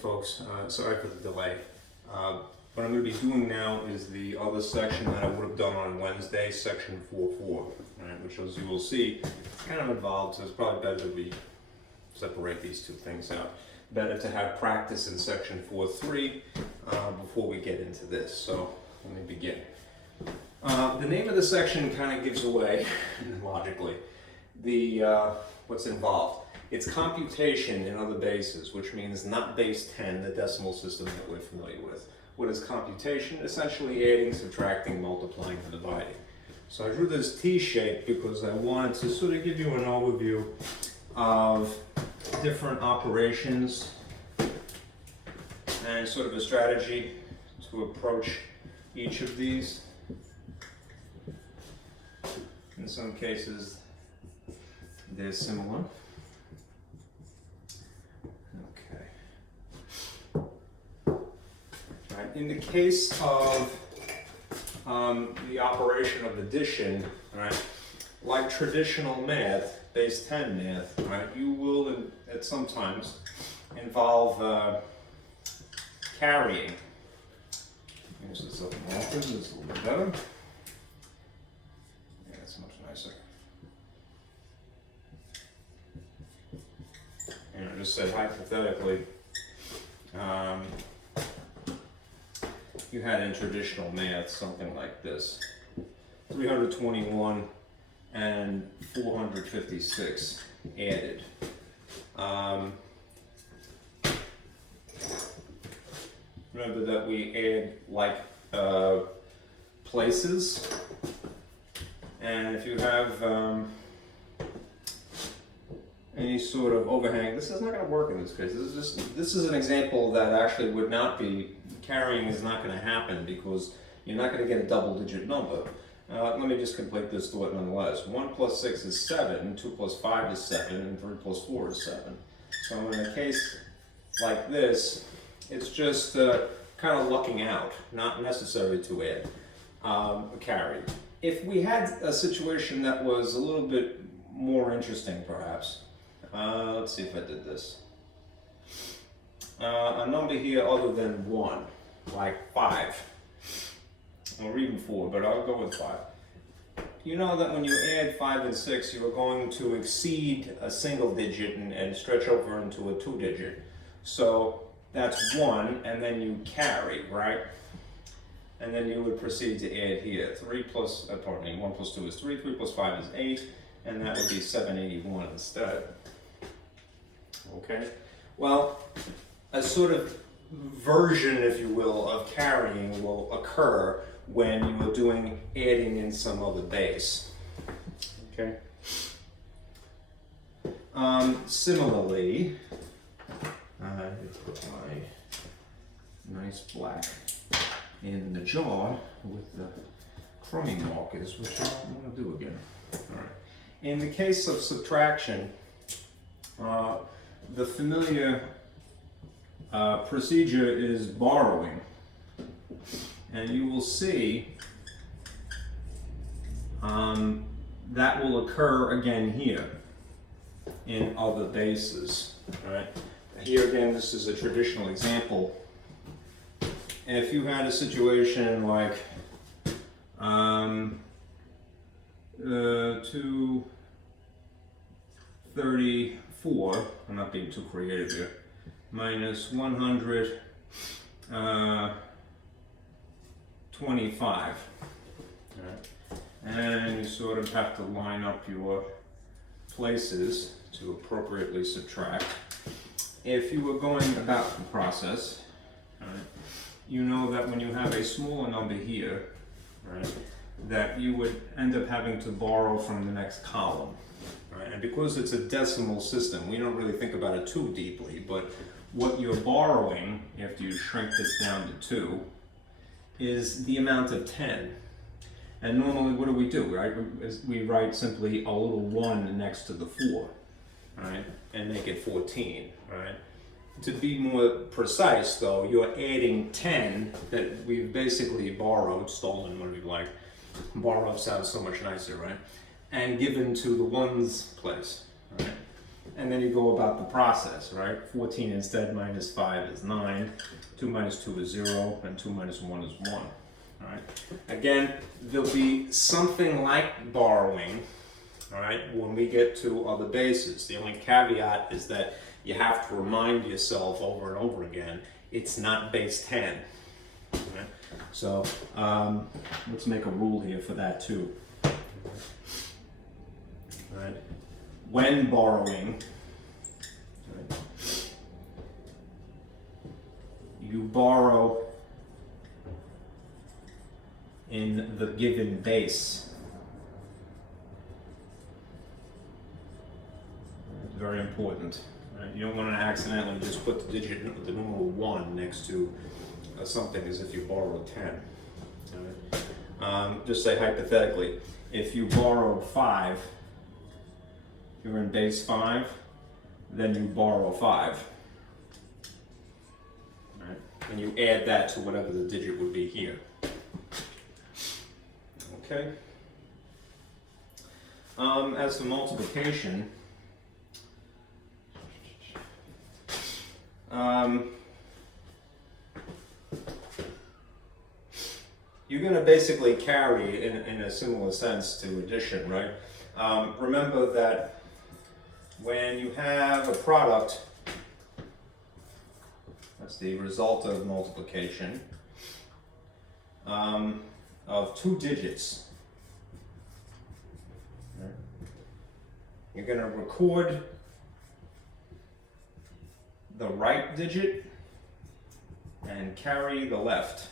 folks. Sorry for the delay. What I'm going to be doing now is the other section that I would have done on Wednesday, section 4.4, right, which, as you will see, it's kind of involved, so it's probably better that we separate these two things out. Better to have practice in section 4.3 before we get into this. So let me begin. The name of the section kind of gives away, logically, the what's involved. It's computation in other bases, which means not base 10, the decimal system that we're familiar with. What is computation? Essentially adding, subtracting, multiplying, and dividing. So I drew this T shape because I wanted to sort of give you an overview of different operations and sort of a strategy to approach each of these. In some cases, they're similar. In the case of the operation of addition, right, like traditional math, base 10 math, right, you will at sometimes involve carrying. Use this up and open, this is a little bit better. Yeah, that's much nicer. And I just say hypothetically, you had in traditional math something like this: 321 and 456 added. Remember that we add like places, and if you have any sort of overhang, this is not going to work in this case. This is an example that actually would not be. Carrying is not going to happen because you're not going to get a double-digit number. Let me just complete this thought nonetheless. 1 plus 6 is 7, 2 plus 5 is 7, and 3 plus 4 is 7. So in a case like this, it's just kind of lucking out, not necessary to add a carry. If we had a situation that was a little bit more interesting, perhaps, let's see if I did this. A number here other than 1, like 5, or even 4, but I'll go with 5. You know that when you add 5 and 6, you are going to exceed a single digit and stretch over into a 2-digit. So that's 1, and then you carry, right? And then you would proceed to add here. 1 plus 2 is 3, 3 plus 5 is 8, and that would be 781 instead. Okay? Well, a sort of version, if you will, of carrying will occur when you are doing adding in some other base. Okay. Similarly, I put my nice black in the jar with the crummy markers, which I don't want to do again. All right. In the case of subtraction, the familiar procedure is borrowing, and you will see that will occur again here in other bases. All right. Here again, this is a traditional example. If you had a situation like 234, I'm not being too creative here, minus 125. Right. And you sort of have to line up your places to appropriately subtract. If you were going about the process, right, you know that when you have a smaller number here, right, that you would end up having to borrow from the next column. Right? And because it's a decimal system, we don't really think about it too deeply, but what you're borrowing, after you shrink this down to 2, is the amount of 10. And normally, what do? Right? We write simply a little 1 next to the 4, right? And make it 14, right? To be more precise, though, you're adding 10 that we've basically borrowed, stolen, whatever you like. Borrowed sounds so much nicer, right? And given to the 1's place, right? and then you go about the process, right? 14 instead minus 5 is 9, 2 minus 2 is 0, and 2 minus 1 is 1. All right. Again, there'll be something like borrowing, all right, when we get to other bases. The only caveat is that you have to remind yourself over and over again, it's not base 10. All right? So let's make a rule here for that too. All right. When borrowing, right, you borrow in the given base. It's very important. Right? You don't want to accidentally just put the digit, the numeral 1 next to something as if you borrowed 10. All right? Just say hypothetically, if you borrowed 5, you're in base 5, then you borrow 5. Right? And you add that to whatever the digit would be here. Okay. As for multiplication, you're going to basically carry in a similar sense to addition, right? Remember that when you have a product, that's the result of multiplication, of 2 digits, right? You're going to record the right digit and carry the left.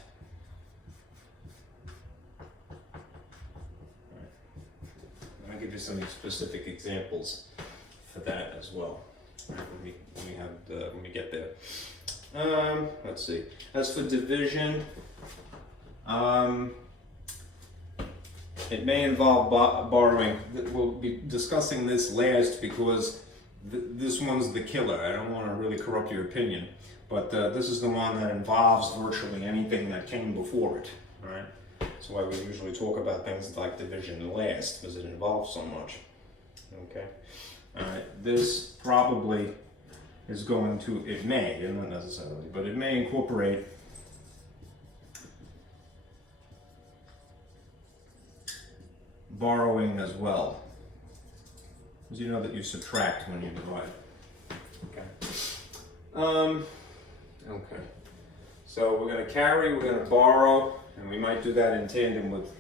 I'll give you some specific examples for that as well, right, when we get there. Let's see. As for division, it may involve borrowing. We'll be discussing this last because this one's the killer. I don't want to really corrupt your opinion, but this is the one that involves virtually anything that came before it, right? That's why we usually talk about things like division last, because it involves so much. Okay. All right. This probably is going to, it may, not necessarily, but it may incorporate borrowing as well. Because you know that you subtract when you divide. Okay. Okay. So we're going to carry, we're going to borrow, and we might do that in tandem with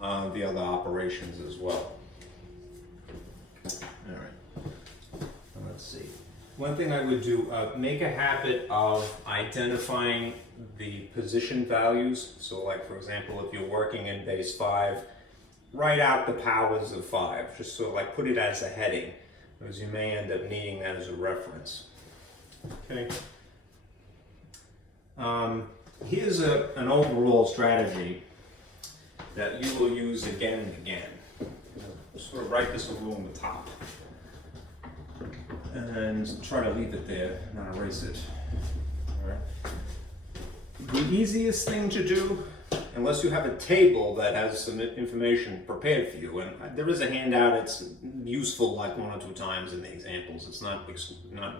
the other operations as well. All right. Let's see. One thing I would do, make a habit of identifying the position values. So like, for example, if you're working in base 5, write out the powers of 5. Just so like put it as a heading, because you may end up needing that as a reference. Okay. Here's an overall strategy that you will use again and again. Sort of write this a rule on the top and try to leave it there, not erase it. All right. The easiest thing to do, unless you have a table that has some information prepared for you, and there is a handout, it's useful like 1 or 2 times in the examples. It's not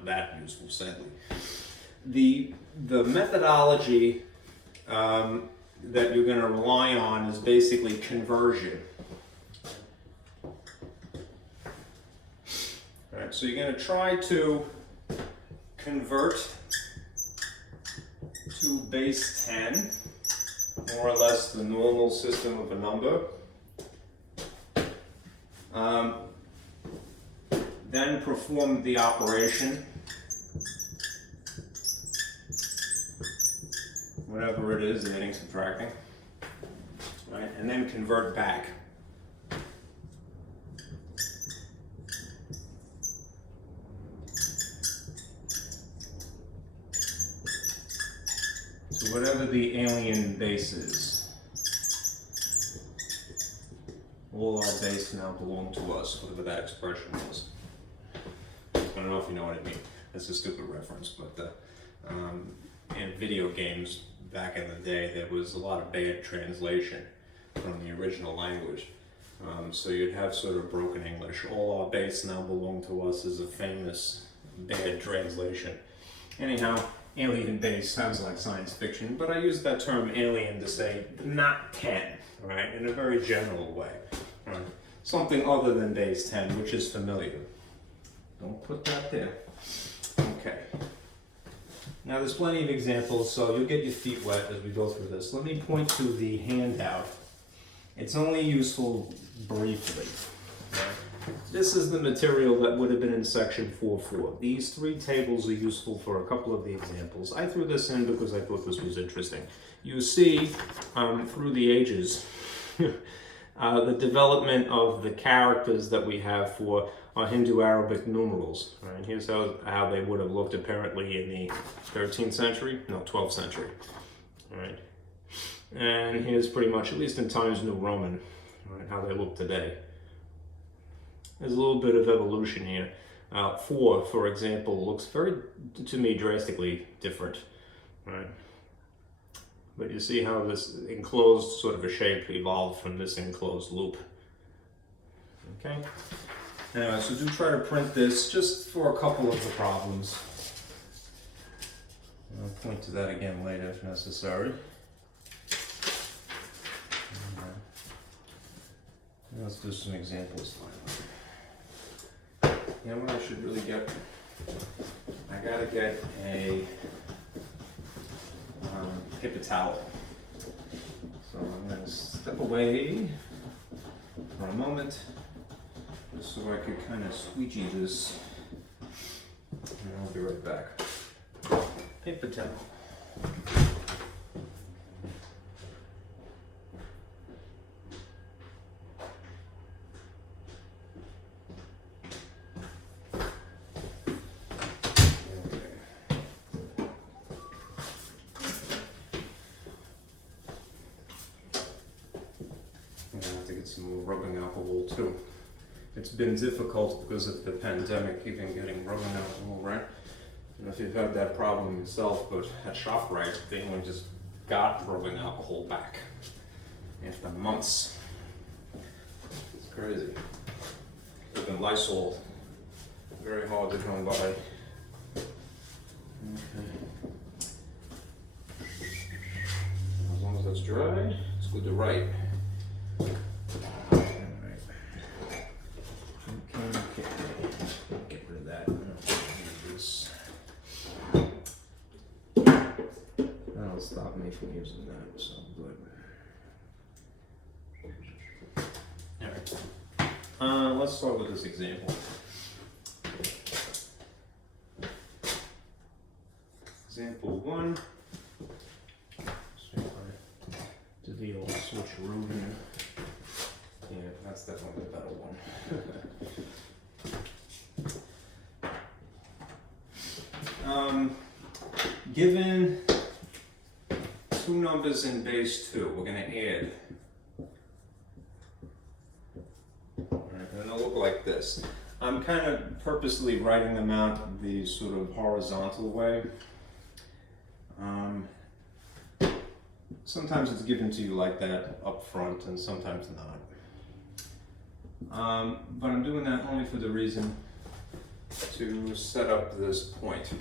that useful, sadly. The methodology that you're going to rely on is basically conversion. All right, so you're going to try to convert to base 10, more or less the normal system of a number. Then perform the operation, whatever it is, adding, subtracting, right? And then convert back. So whatever the alien base is, all our base now belong to us, whatever that expression was. I don't know if you know what I mean. That's a stupid reference, but in video games back in the day, there was a lot of bad translation from the original language. So you'd have sort of broken English. All our dates now belong to us is a famous bad translation. Anyhow, alien base sounds like science fiction, but I use that term alien to say not 10, right? In a very general way. Right? Something other than base 10, which is familiar. Don't put that there. Okay. Now there's plenty of examples, so you'll get your feet wet as we go through this. Let me point to the handout. It's only useful briefly. Right? This is the material that would have been in section 4.4. These three tables are useful for a couple of the examples. I threw this in because I thought this was interesting. You see, through the ages, the development of the characters that we have for our Hindu-Arabic numerals. Right? Here's how they would have looked apparently in the 13th century, no, 12th century. Right? And here's pretty much, at least in Times New Roman, right, how they look today. There's a little bit of evolution here. 4, for example, looks very, to me, drastically different. Right? But you see how this enclosed sort of a shape evolved from this enclosed loop. Okay? Anyway, so do try to print this just for a couple of the problems. I'll point to that again later if necessary. Let's do some examples finally. You know what I should really get? I gotta get a paper towel. So I'm gonna step away for a moment just so I could kind of squeegee this, and I'll be right back. Paper towel. Some more rubbing alcohol too. It's been difficult because of the pandemic, even getting rubbing alcohol, right? I don't know if you've had that problem yourself, but at ShopRite, they only just got rubbing alcohol back after months. It's crazy. Even Lysol, very hard to come by. Okay. As long as it's dry, it's good to write. Stop me from using that, so good. Alright. Let's start with this example. Example 1. So do the old switcheroo here. Yeah, that's definitely the better one. Given two numbers in base 2, we're going to add. Right, and it'll look like this. I'm kind of purposely writing them out the sort of horizontal way. Sometimes it's given to you like that up front, and sometimes not. But I'm doing that only for the reason to set up this point.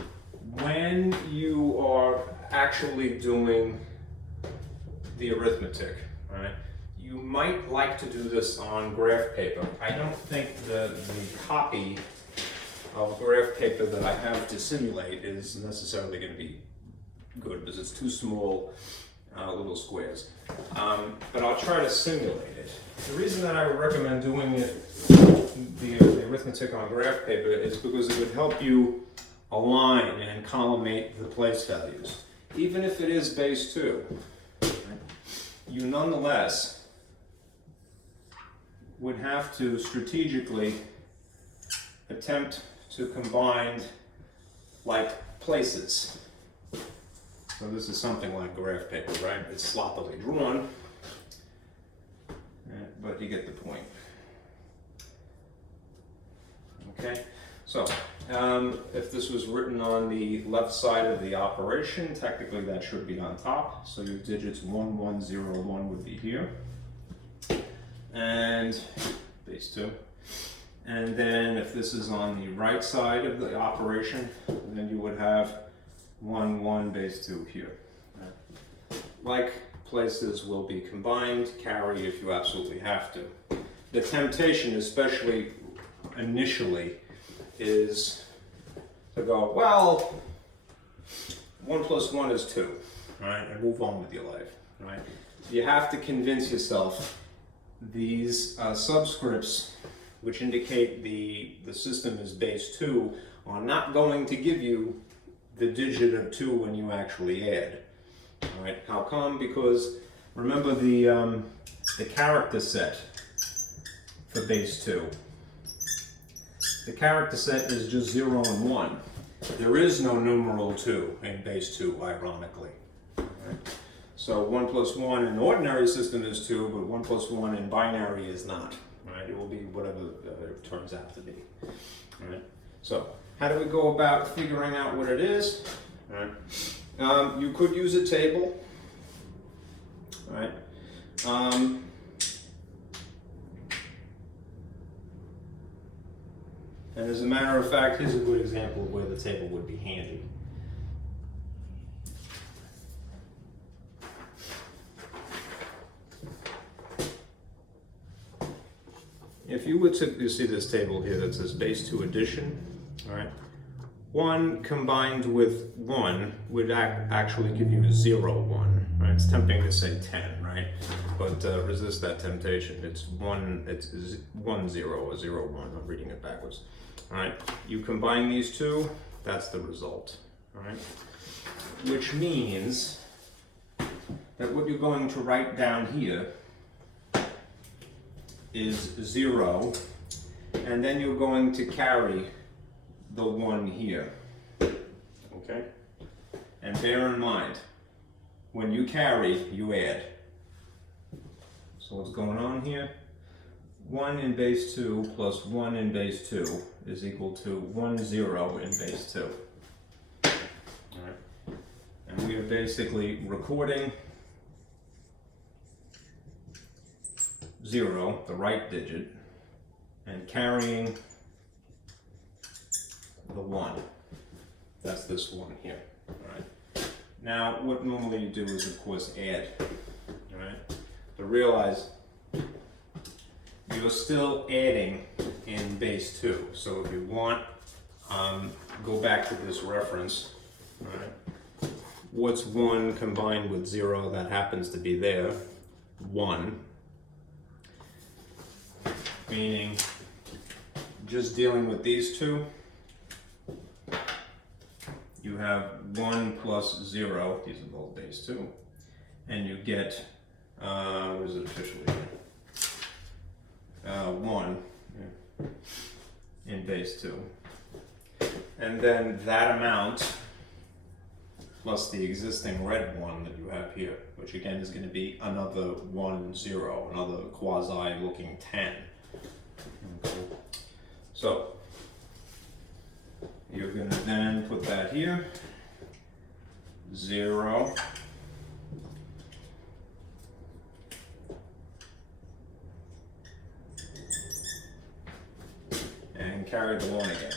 When you are actually doing the arithmetic, right? You might like to do this on graph paper. I don't think the copy of graph paper that I have to simulate is necessarily going to be good because it's too small little squares. But I'll try to simulate it. The reason that I would recommend doing it, the arithmetic on graph paper, is because it would help you align and collimate the place values. Even if it is base 2, you nonetheless would have to strategically attempt to combine like places. So this is something like graph paper, right? It's sloppily drawn, but you get the point. Okay, so if this was written on the left side of the operation, technically that should be on top. So your digits 1, 1, 0, 1 would be here. and base 2. And then if this is on the right side of the operation, then you would have 1, 1, base 2 here. Like places will be combined, carry if you absolutely have to. The temptation, especially initially, is to go, well, 1 plus 1 is 2, right? And move on with your life, right? You have to convince yourself these subscripts, which indicate the system is base 2, are not going to give you the digit of 2 when you actually add. All right, how come? Because remember the character set for base 2. The character set is just 0 and 1. There is no numeral 2 in base 2, ironically. All right? So 1 plus 1 in the ordinary system is 2, but 1 plus 1 in binary is not. Right? It will be whatever it turns out to be. All right? So how do we go about figuring out what it is? All right? You could use a table. All right? And as a matter of fact, here's a good example of where the table would be handy. If you were to, you see this table here that says base 2 addition, all right? 1 combined with 1 would actually give you 0, 1, right? It's tempting to say 10, right? But resist that temptation. It's 1, it's 1, 0, or 0, 1. I'm reading it backwards. All right, you combine these two, that's the result, all right? Which means that what you're going to write down here is 0, and then you're going to carry the 1 here, okay? And bear in mind, when you carry, you add. So what's going on here? 1 in base 2 plus 1 in base 2 is equal to 1, 0 in base 2. All right. And we are basically recording 0, the right digit, and carrying the 1. That's this one here. All right. Now, what normally you do is, of course, add. All right. But realize you're still adding in base 2. So if you want, go back to this reference. All right. What's 1 combined with 0 that happens to be there? 1. Meaning, just dealing with these two, you have 1 plus 0, these are both base 2, and you get, what is it officially? 1 in base 2. And then that amount plus the existing red 1 that you have here, which again is going to be another 1, 0, another quasi-looking 10. Okay. So you're going to then put that here, 0, and carry the 1 again.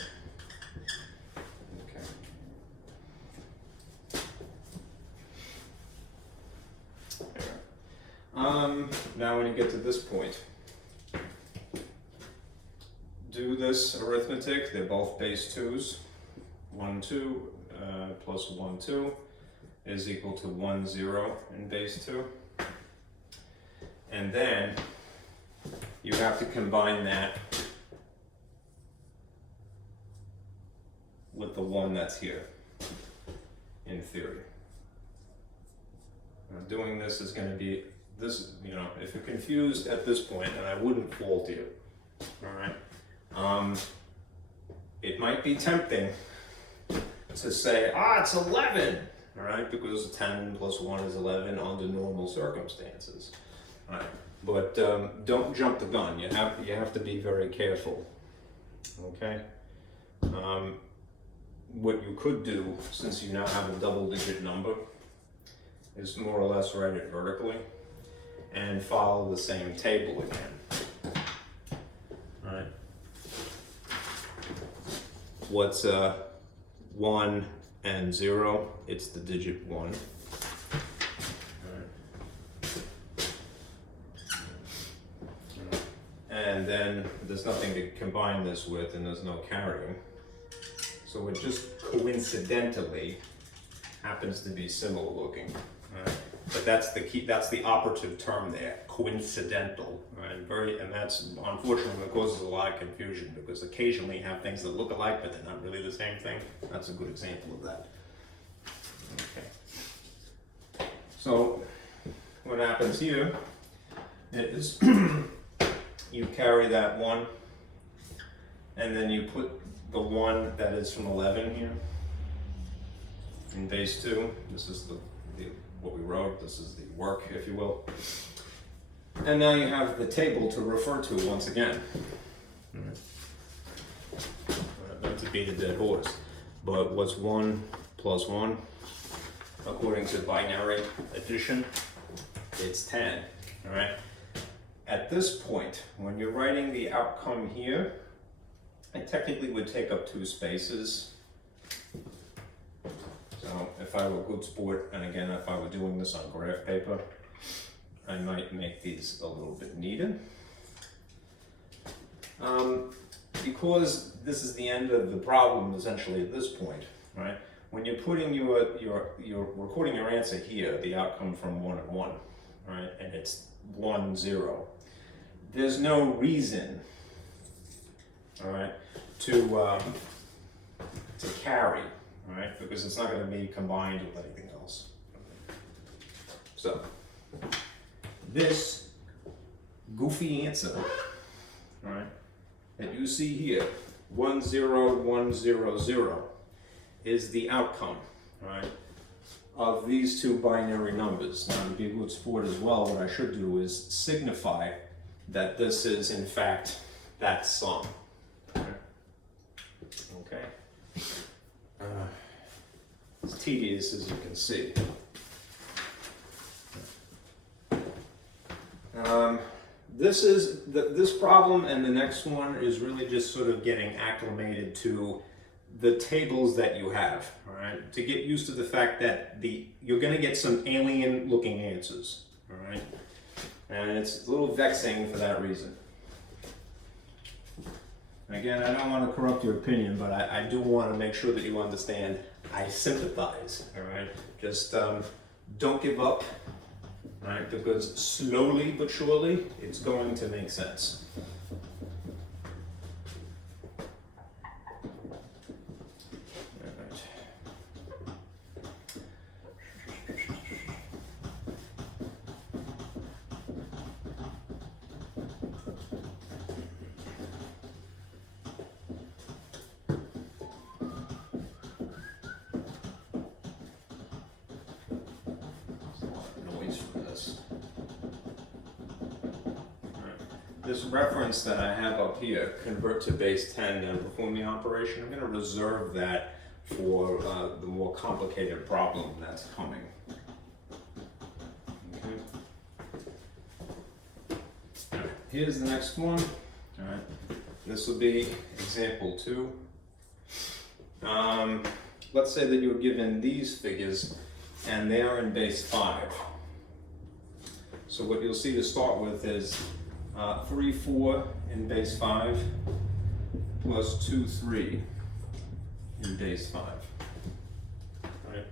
Okay. Now when you get to this point, do this arithmetic. They're both base 2s. 1, 2 plus 1, 2 is equal to 1, 0 in base 2. And then you have to combine that with the 1 that's here, in theory. Now, doing this is going to be, this, you know, if you're confused at this point, and I wouldn't fault you, all right? It might be tempting to say, it's 11, all right, because 10 plus 1 is 11 under normal circumstances, all right? But don't jump the gun. You have to be very careful, okay? What you could do, since you now have a double-digit number, is more or less write it vertically and follow the same table again. what's 1 and 0, it's the digit 1. And then there's nothing to combine this with, and there's no carrying. So it just coincidentally happens to be similar looking. But that's the key, that's the operative term there, coincidental. Right? And that's unfortunately what causes a lot of confusion, because occasionally you have things that look alike but they're not really the same thing. That's a good example of that. Okay. So what happens here is you carry that 1, and then you put the 1 that is from 11 here in base 2. This is the what we wrote. This is the work, if you will. And now you have the table to refer to once again. Not to beat a dead horse, but what's 1 plus 1? According to binary addition, it's 10. All right. At this point, when you're writing the outcome here, I technically would take up 2 spaces. So if I were a good sport, and again, if I were doing this on graph paper, I might make these a little bit neater. Because this is the end of the problem essentially at this point, right? When you're putting you're recording your answer here, the outcome from 1 and 1, right? And it's 1, 0. There's no reason, all right, to carry, all right, because it's not going to be combined with anything else. So this goofy answer, all right, that you see here, 1, 0, 1, 0, 0, is the outcome, all right, of these 2 binary numbers. Now, to be a good sport as well, what I should do is signify that this is in fact that sum. Okay. It's tedious, as you can see. This problem and the next one is really just sort of getting acclimated to the tables that you have, all right? To get used to the fact that you're going to get some alien-looking answers, all right? And it's a little vexing for that reason. Again, I don't want to corrupt your opinion, but I do want to make sure that you understand I sympathize, all right? Just don't give up, all right? Because slowly but surely, it's going to make sense. This reference that I have up here, convert to base 10 and perform the operation, I'm going to reserve that for the more complicated problem that's coming. Okay. All right, here's the next one. All right. This will be example 2. Let's say that you're given these figures and they are in base 5. So what you'll see to start with is 3, 4 in base 5 plus 2, 3 in base 5. Right?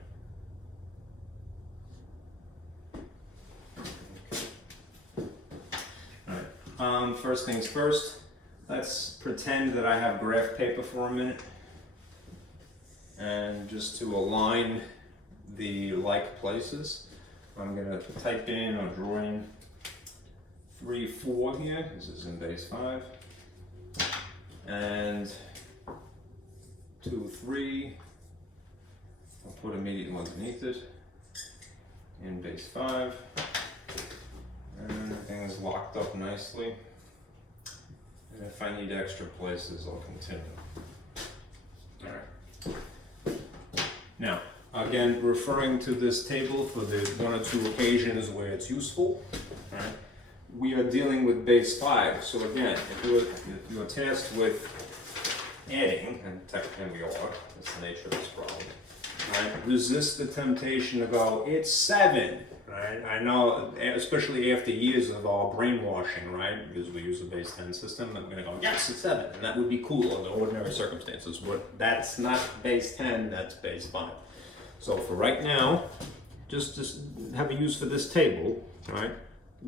Okay. All right. First things first, let's pretend that I have graph paper for a minute. And just to align the like places, I'm going to type in or draw in 3, 4 here. This is in base 5. And 2, 3. I'll put immediately underneath it in base 5. And everything is locked up nicely. And if I need extra places, I'll continue. All right. Now, again, referring to this table for the 1 or 2 occasions where it's useful, all right, we are dealing with base 5. So again, if you're tasked with adding, and technically we are, that's the nature of this problem, right? Resist the temptation to go, it's 7, right? I know, especially after years of our brainwashing, right? Because we use the base 10 system, I'm gonna go, yes, it's 7, and that would be cool under ordinary circumstances, but that's not base 10, that's base 5. So for right now, just have a use for this table, all right?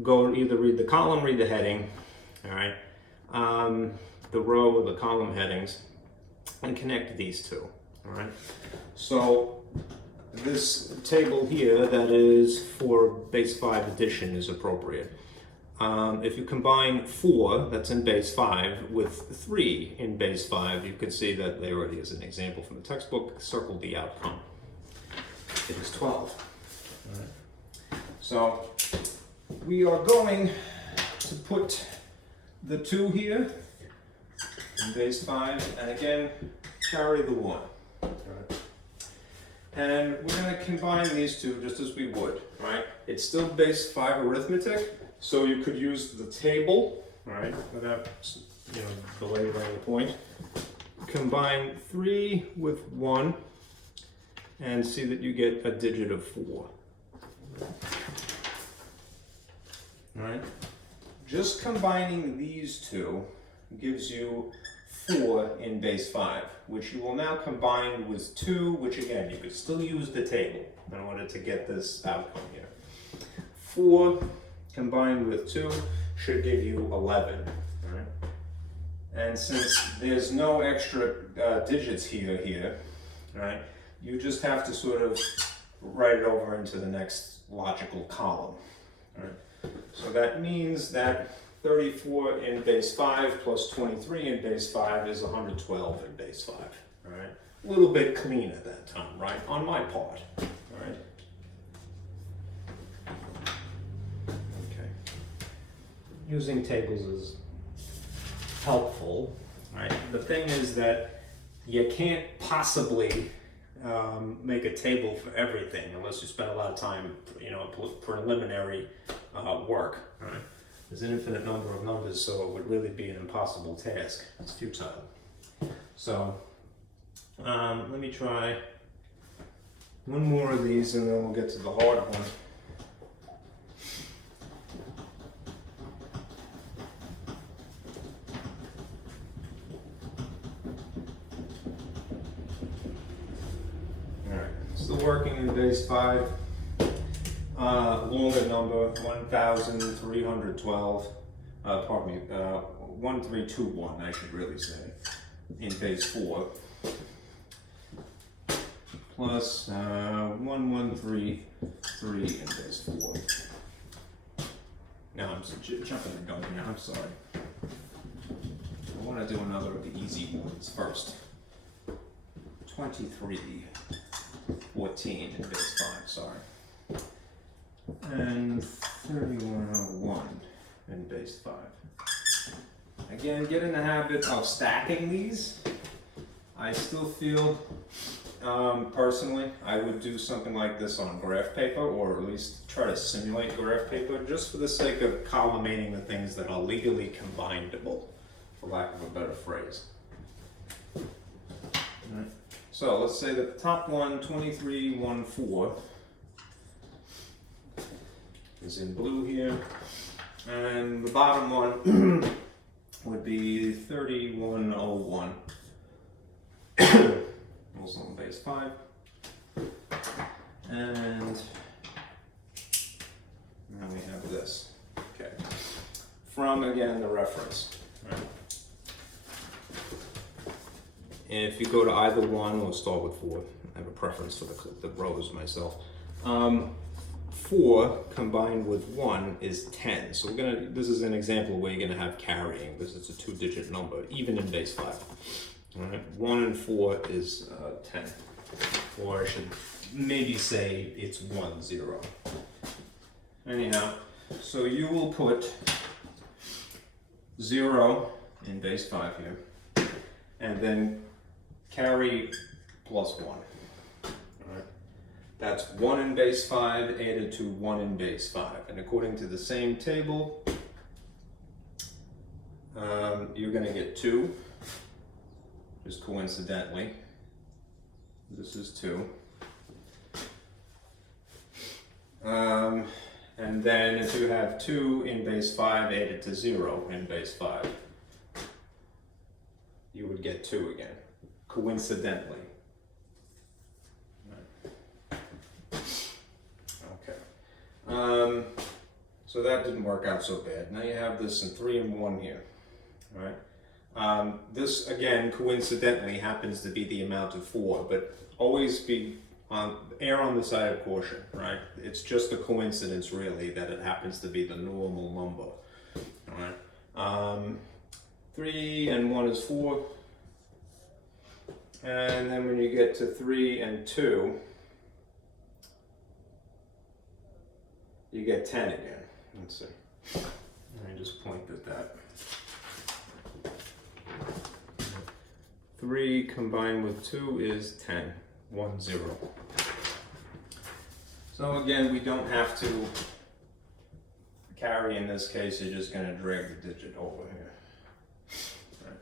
Go and either read the column, read the heading, all right? The row or the column headings, and connect these two, all right? So this table here that is for base 5 addition is appropriate. If you combine 4, that's in base 5, with 3 in base 5, you can see that there already is an example from the textbook. Circle the outcome. It is 12. All right. So we are going to put the 2 here in base 5, and again, carry the 1. All right. And we're going to combine these two just as we would, right? It's still base 5 arithmetic, so you could use the table, right, without, belaboring the point. Combine 3 with 1, and see that you get a digit of 4. All right? Just combining these two gives you 4 in base 5, which you will now combine with 2, which again, you could still use the table in order to get this outcome here. 4 combined with 2 should give you 11. All right? And since there's no extra digits here, right, you just have to sort of write it over into the next logical column. All right? So that means that 34 in base 5 plus 23 in base 5 is 112 in base 5. All right? A little bit clean at that time, right? On my part. All right? Okay. Using tables is helpful, right? The thing is that you can't possibly make a table for everything unless you spend a lot of time, preliminary work. Right? There's an infinite number of numbers, so it would really be an impossible task. It's futile. So let me try one more of these, and then we'll get to the hard one. Still working in base 5. Longer number, 1,312. 1321, I should really say, in base 4. Plus 1133 in base 4. Now I'm jumping the gun here, I'm sorry. I want to do another of the easy ones first. 2314 in base 5, sorry. And 3101 in base 5. Again, get in the habit of stacking these. I still feel, personally, I would do something like this on graph paper, or at least try to simulate graph paper, just for the sake of collimating the things that are legally combinable, for lack of a better phrase. All right. So let's say that the top one, 2314, is in blue here, and the bottom one would be 3101, also in base 5, and now we have this. Okay, from again the reference. Right. If you go to either one, we'll start with 4. I have a preference for the rows myself. 4 combined with 1 is 10. So this is an example where you're gonna have carrying, because it's a 2-digit number, even in base 5. All right, 1 and 4 is 10. Or I should maybe say it's 1, 0. Anyhow, so you will put 0 in base 5 here, and then carry plus 1. Alright. That's 1 in base 5 added to 1 in base 5. And according to the same table, you're going to get 2. just coincidentally. This is 2. And then if you have 2 in base 5 added to 0 in base 5, you would get 2 again, coincidentally. Okay. So that didn't work out so bad. Now you have this in 3 and 1 here, right? This again, coincidentally, happens to be the amount of 4, but always err on the side of caution, right? It's just a coincidence, really, that it happens to be the normal number, all right? 3 and 1 is 4, and then when you get to 3 and 2, you get 10 again. Let's see. Let me just point at that. 3 combined with 2 is 10. 1, 0. So again, we don't have to carry in this case, you're just going to drag the digit over here. Right.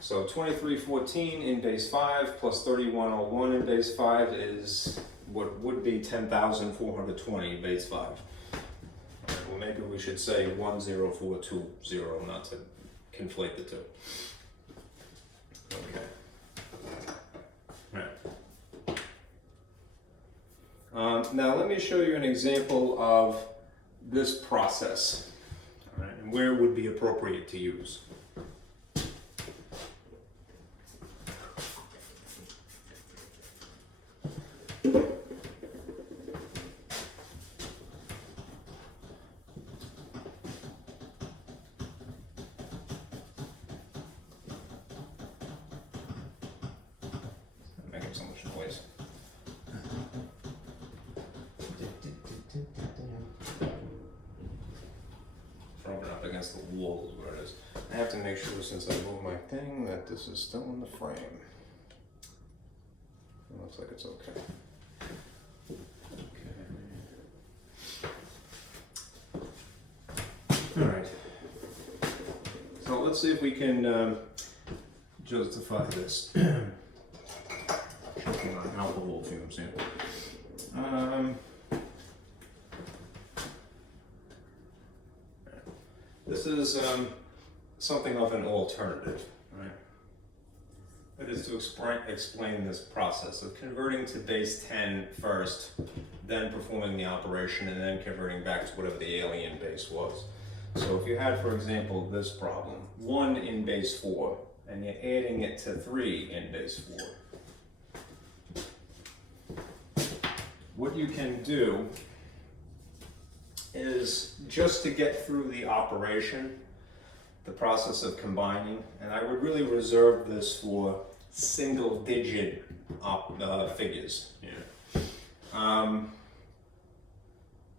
So 2314 in base 5 plus 3101 in base 5 is what would be 10,420 in base 5. Well, maybe we should say 10420, not to conflate the two. Okay. All right. Now let me show you an example of this process, all right, and where it would be appropriate to use. Making so much noise. Throwing it up against the wall is what it is. I have to make sure, since I move my thing, that this is still in the frame. It looks like it's okay. All right. So let's see if we can justify this. Choking on alcohol fumes here. This is something of an alternative, right? That is to explain this process of converting to base 10 first, then performing the operation, and then converting back to whatever the alien base was. So if you had, for example, this problem, 1 in base 4, and you're adding it to 3 in base 4. What you can do is, just to get through the operation, the process of combining, and I would really reserve this for single digit figures. Yeah.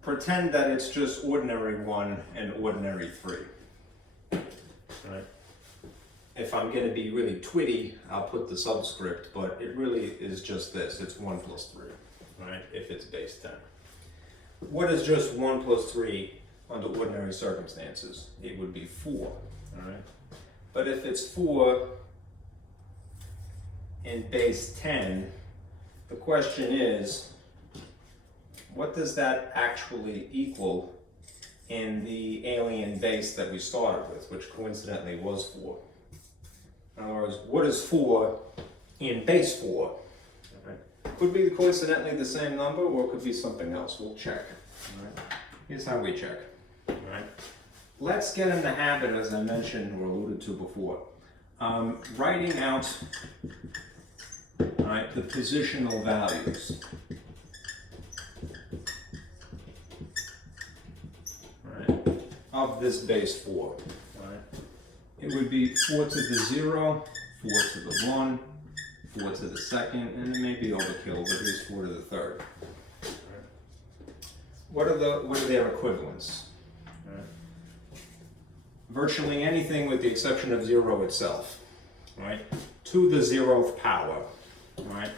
Pretend that it's just ordinary 1 and ordinary 3. Right? If I'm going to be really twitty, I'll put the subscript, but it really is just this. It's 1 plus 3, right? If it's base 10. What is just 1 plus 3 under ordinary circumstances? It would be 4, all right? But if it's 4 in base 10, the question is, what does that actually equal in the alien base that we started with, which coincidentally was 4? In other words, what is 4 in base 4? Could be coincidentally the same number, or it could be something else. We'll check. All right. Here's how we check. All right. Let's get in the habit, as I mentioned or alluded to before, writing out, all right, the positional values. All right, of this base 4. All right. It would be 4 to the 0, 4 to the 1, 4 to the 2nd, and it may be overkill, but here's 4 to the 3rd. What are their equivalents? Right. Virtually anything with the exception of 0 itself, right? To the 0th power, right,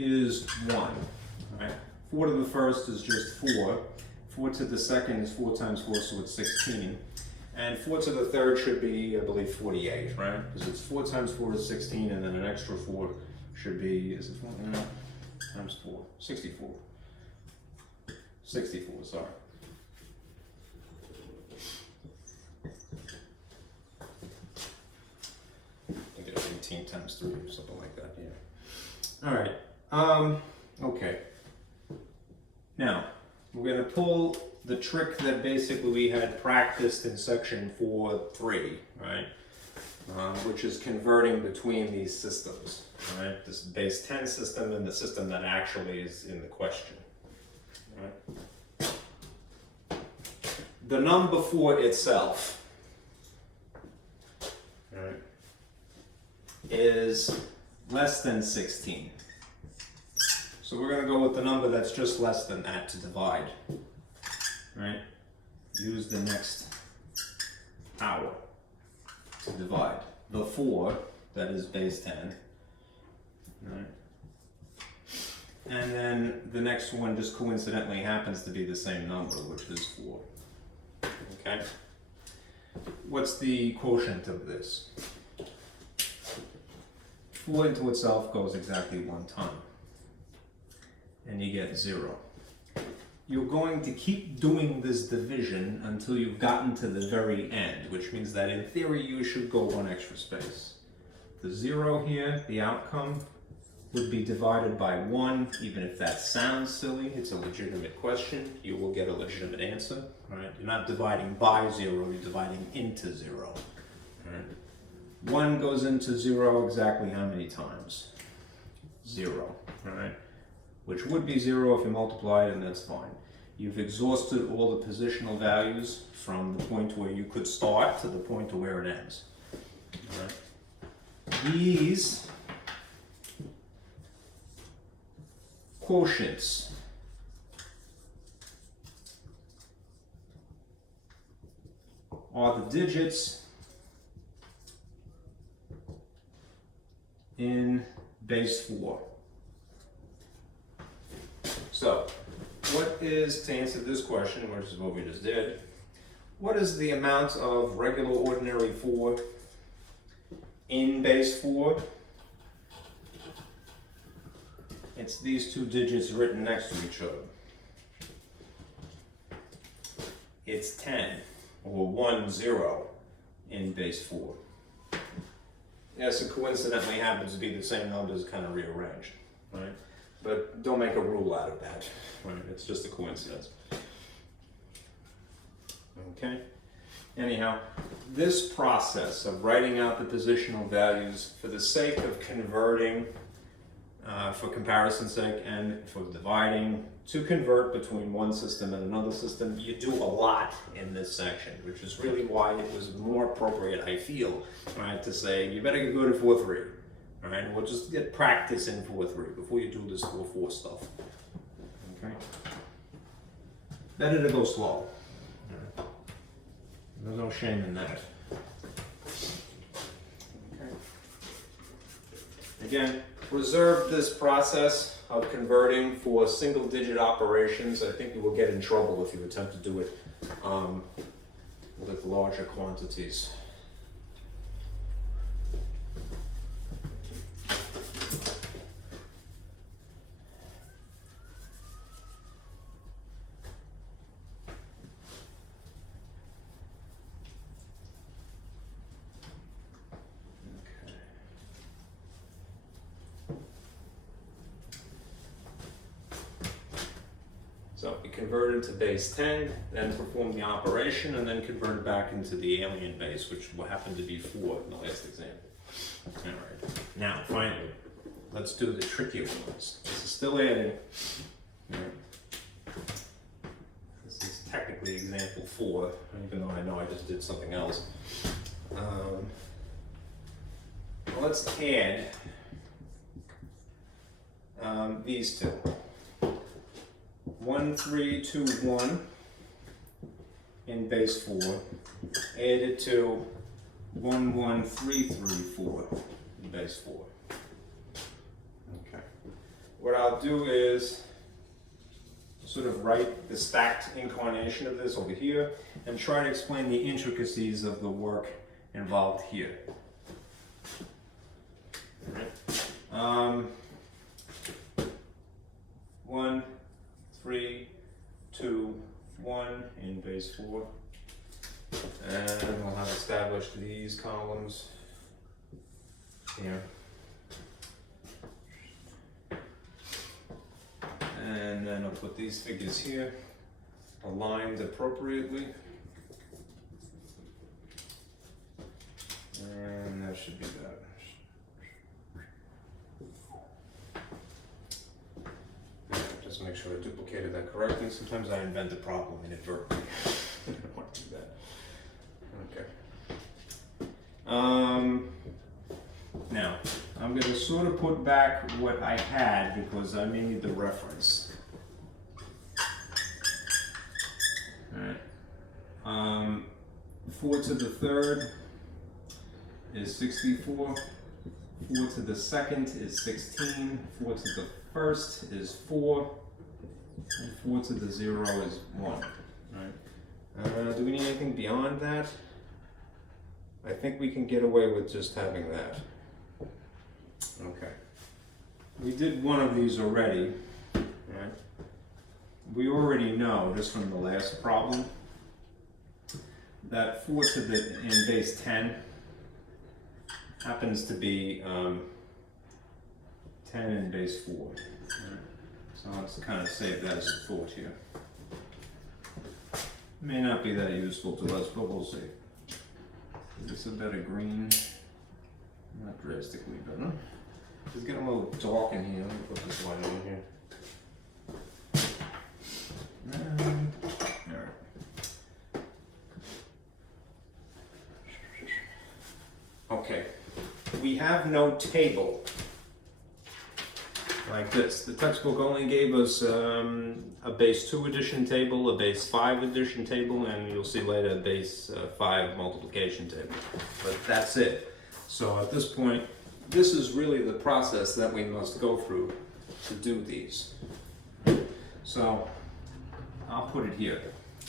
is 1, right? 4 to the 1st is just 4. 4 to the 2nd is 4 times 4, so it's 16. And 4 to the third should be, I believe, 48, right? Because it's 4 times 4 is 16, and then an extra 4 should be, is it 4? No, times 4, 64. 64, sorry. I think it's 18 times 3 or something like that, yeah. All right, okay. Now, we're going to pull the trick that basically we had practiced in section 4.3, right? Which is converting between these systems, right? This base 10 system and the system that actually is in the question, right? The number 4 itself, right, is less than 16. So we're going to go with the number that's just less than that to divide, right? Use the next power to divide. The 4, that is base 10, right? And then the next one just coincidentally happens to be the same number, which is 4, okay? What's the quotient of this? 4 into itself goes exactly 1 time. And you get 0. You're going to keep doing this division until you've gotten to the very end, which means that in theory you should go 1 extra space. The 0 here, the outcome, would be divided by 1. Even if that sounds silly, it's a legitimate question. You will get a legitimate answer. Right? You're not dividing by 0, you're dividing into 0. Right? 1 goes into 0 exactly how many times? 0. Right? Which would be 0 if you multiply it, and that's fine. You've exhausted all the positional values from the point where you could start to the point to where it ends. All right. These quotients are the digits in base 4. So, what is, to answer this question, which is what we just did, what is the amount of regular ordinary 4 in base 4? It's these 2 digits written next to each other. It's 10, or 1, 0, in base 4. Yes, it coincidentally happens to be the same numbers kind of rearranged, right? But don't make a rule out of that, right? It's just a coincidence. Okay? Anyhow, this process of writing out the positional values for the sake of converting, for comparison's sake, and for dividing, to convert between one system and another system, you do a lot in this section, which is really why it was more appropriate, I feel, right, to say, you better get good at 4.3. All right, we'll just get practice in 4.3 before you do this 4.4 stuff. Okay? Better to go slow. Right. There's no shame in that. Okay. Again, reserve this process of converting for single-digit operations. I think you will get in trouble if you attempt to do it with larger quantities. So we convert it to base 10, then perform the operation, and then convert it back into the alien base, which will happen to be 4 in the last example. All right. Now, finally, let's do the trickier ones. This is still adding. All right. This is technically example 4, even though I know I just did something else. Let's add these two. 1, 3, 2, 1 in base 4, added to 1, 1, 3, 3, 4 in base 4. Okay. What I'll do is sort of write the stacked incarnation of this over here and try to explain the intricacies of the work involved here. All right. 1, 3, 2, 1 in base 4. And we'll have established these columns here. And then I'll put these figures here, aligned appropriately. And that should be that. Just make sure I duplicated that correctly. Sometimes I invent a problem inadvertently. I don't want to do that. Okay. Now, I'm going to sort of put back what I had because I may need the reference. Alright. 4 to the third is 64. 4 to the second is 16. 4 to the first is 4. And 4 to the 0 is 1. Alright. Do we need anything beyond that? I think we can get away with just having that. Okay. We did one of these already. Right? We already know, just from the last problem, that 4 to the in base 10 happens to be 10 in base 4. Right? So let's kind of save that as a thought here. May not be that useful to us, but we'll see. Is this a better green? Not drastically better. It's getting a little dark in here. Let me put this light on here. Alright. Okay. We have no table like this. The textbook only gave us a base 2 addition table, a base 5 addition table, and you'll see later a base 5 multiplication table. But that's it. So at this point, this is really the process that we must go through to do these. So I'll put it here.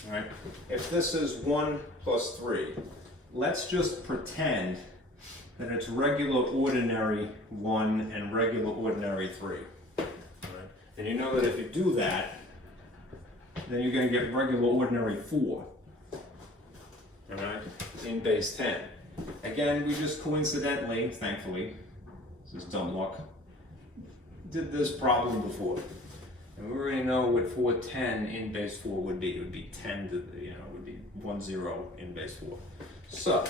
All right. If this is 1 plus 3, let's just pretend that it's regular ordinary 1 and regular ordinary 3. All right. And you know that if you do that, then you're going to get regular ordinary 4. All right, in base 10. Again, we just coincidentally, thankfully, this is dumb luck, did this problem before. And we already know what 410 in base 4 would be. It would be 10 to, it would be 10 in base 4. So,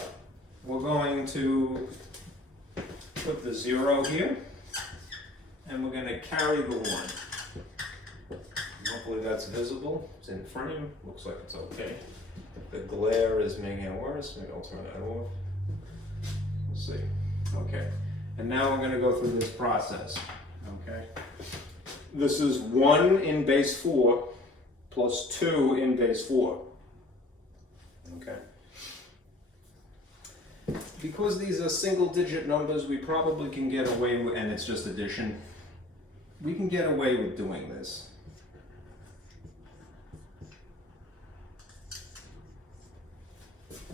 we're going to put the 0 here, and we're going to carry the 1. Hopefully that's visible. It's in frame. Looks like it's okay. If the glare is making it worse, maybe I'll turn that off. We'll see. Okay. And now we're going to go through this process. Okay. This is 1 in base 4 plus 2 in base 4. Okay. Because these are single digit numbers, we probably can get away with, and it's just addition, we can get away with doing this.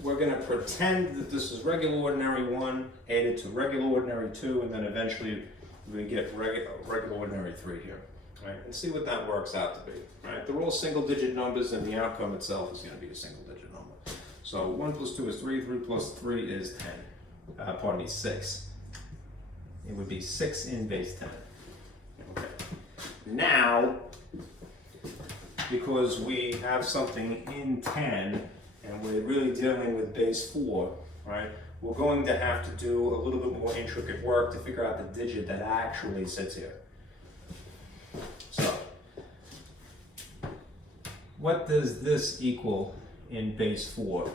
We're going to pretend that this is regular ordinary 1 added to regular ordinary 2, and then eventually we get regular ordinary 3 here. Right? And see what that works out to be. Right? They're all single digit numbers, and the outcome itself is going to be a single digit number. So 1 plus 2 is 3, 3 plus 3 is 10. 6. It would be 6 in base 10. Okay. Now, because we have something in 10, and we're really dealing with base 4, right? We're going to have to do a little bit more intricate work to figure out the digit that actually sits here. So, what does this equal in base 4?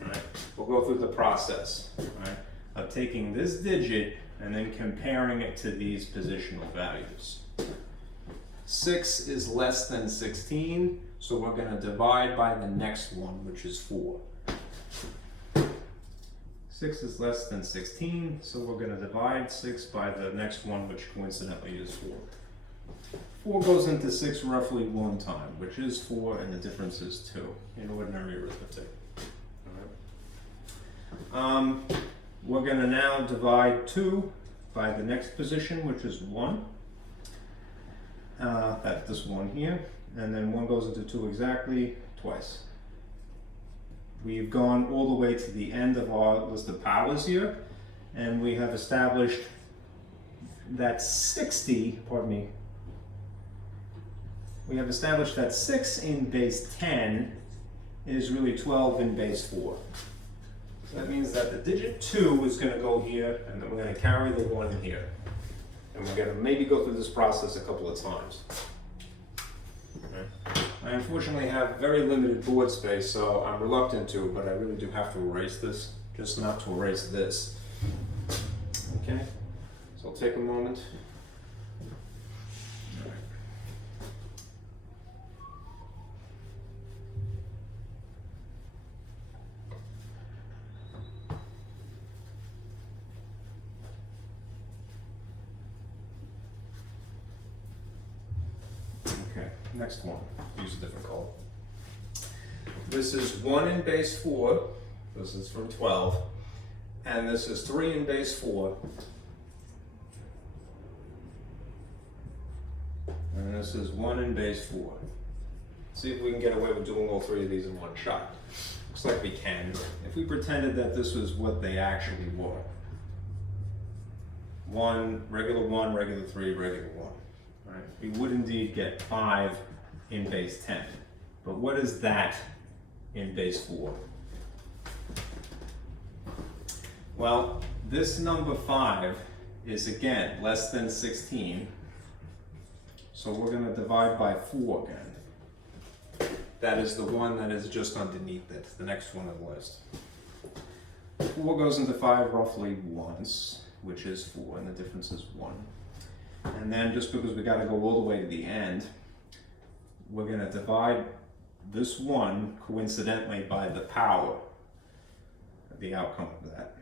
Right? We'll go through the process, right, of taking this digit and then comparing it to these positional values. 6 is less than 16, so we're going to divide by the next one, which is 4. 6 is less than 16, so we're going to divide 6 by the next one, which coincidentally is 4. 4 goes into 6 roughly 1 time, which is 4, and the difference is 2 in ordinary arithmetic. We're going to now divide 2 by the next position, which is 1. That's this 1 here, and then 1 goes into 2 exactly twice. We've gone all the way to the end of our list of powers here, and we have established that 60, pardon me, we have established that 6 in base 10 is really 12 in base 4. So that means that the digit 2 is going to go here, and then we're going to carry the 1 here. And we're going to maybe go through this process a couple of times. I unfortunately have very limited board space, so I'm reluctant to, but I really do have to erase this, just not to erase this. Okay, so I'll take a moment. Next one, use a different color. This is 1 in base 4, this is from 12, and this is 3 in base 4, and this is 1 in base 4. See if we can get away with doing all 3 of these in one shot. Looks like we can. If we pretended that this was what they actually were. 1, regular 3, regular 1. Right. We would indeed get 5 in base 10. But what is that in base 4? Well, this number 5 is again less than 16. So we're going to divide by 4 again. That is the one that is just underneath it, the next one on the list. 4 goes into 5 roughly once, which is 4, and the difference is 1. And then just because we got to go all the way to the end, we're going to divide this 1 coincidentally by the power of the outcome of that.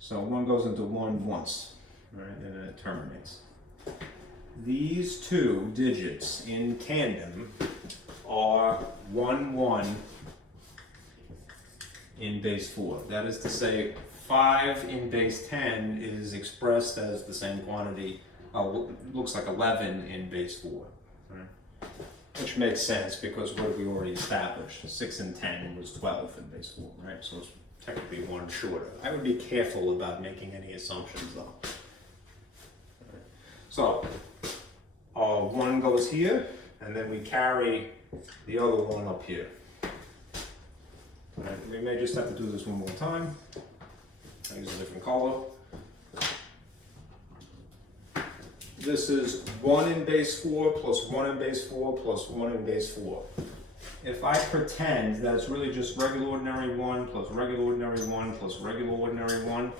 So 1 goes into 1 once, right, and then it terminates. These 2 digits in tandem are 1, 1 in base 4. That is to say, 5 in base 10 is expressed as the same quantity. Looks like 11 in base 4, right? Which makes sense because what have we already established? 6 and 10 was 12 in base 4, right? So it's technically 1 shorter. I would be careful about making any assumptions though. Right. So, 1 goes here, and then we carry the other 1 up here. Right. We may just have to do this one more time. I'll use a different color. This is 1 in base 4 plus 1 in base 4 plus 1 in base 4. If I pretend that it's really just regular ordinary 1 plus regular ordinary 1 plus regular ordinary 1,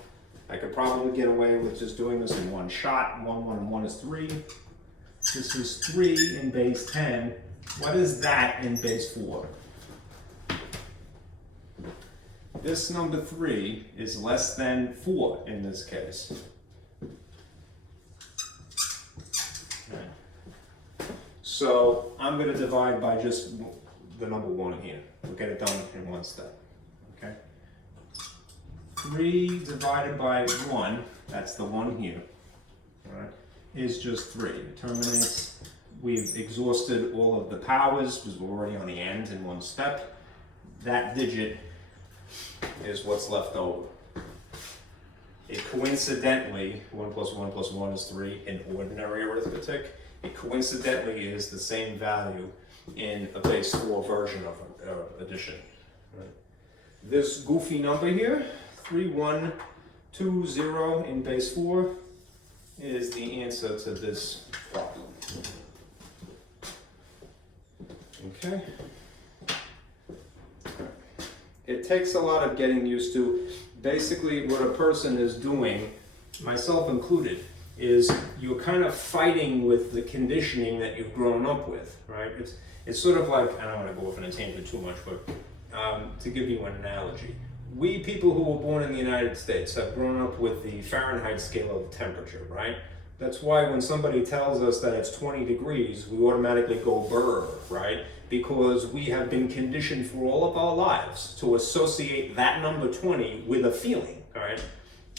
I could probably get away with just doing this in one shot. 1, 1, and 1 is 3. This is 3 in base 10. What is that in base 4? This number 3 is less than 4 in this case. So I'm going to divide by just the number 1 here. We'll get it done in one step. Okay. 3 divided by 1, that's the 1 here, right, is just 3. It terminates. We've exhausted all of the powers because we're already on the end in one step. That digit is what's left over. It coincidentally, 1 plus 1 plus 1 is 3 in ordinary arithmetic. It coincidentally is the same value in a base 4 version of addition. Right. This goofy number here, 3120 in base 4, is the answer to this problem. Okay. It takes a lot of getting used to. Basically, what a person is doing, myself included, is you're kind of fighting with the conditioning that you've grown up with, right? It's sort of like, I don't want to go off on a tangent too much, but to give you an analogy, we people who were born in the United States have grown up with the Fahrenheit scale of temperature, right? That's why when somebody tells us that it's 20 degrees, we automatically go brr, right? Because we have been conditioned for all of our lives to associate that number 20 with a feeling, all right?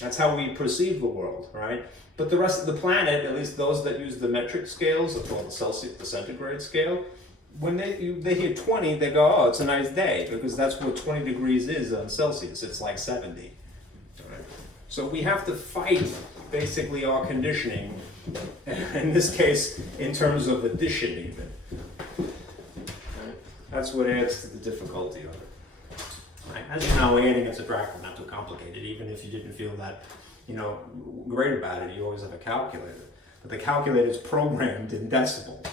That's how we perceive the world, right? But the rest of the planet, at least those that use the metric scales, or the Celsius, the centigrade scale, when they hear 20, they go, oh, it's a nice day, because that's what 20 degrees is on Celsius. It's like 70. All right? So we have to fight, basically, our conditioning, in this case, in terms of addition even. Right? That's what adds to the difficulty of it. Right? As you know, adding and subtracting not too complicated, even if you didn't feel that, great about it, you always have a calculator. But the calculator is programmed in decibel,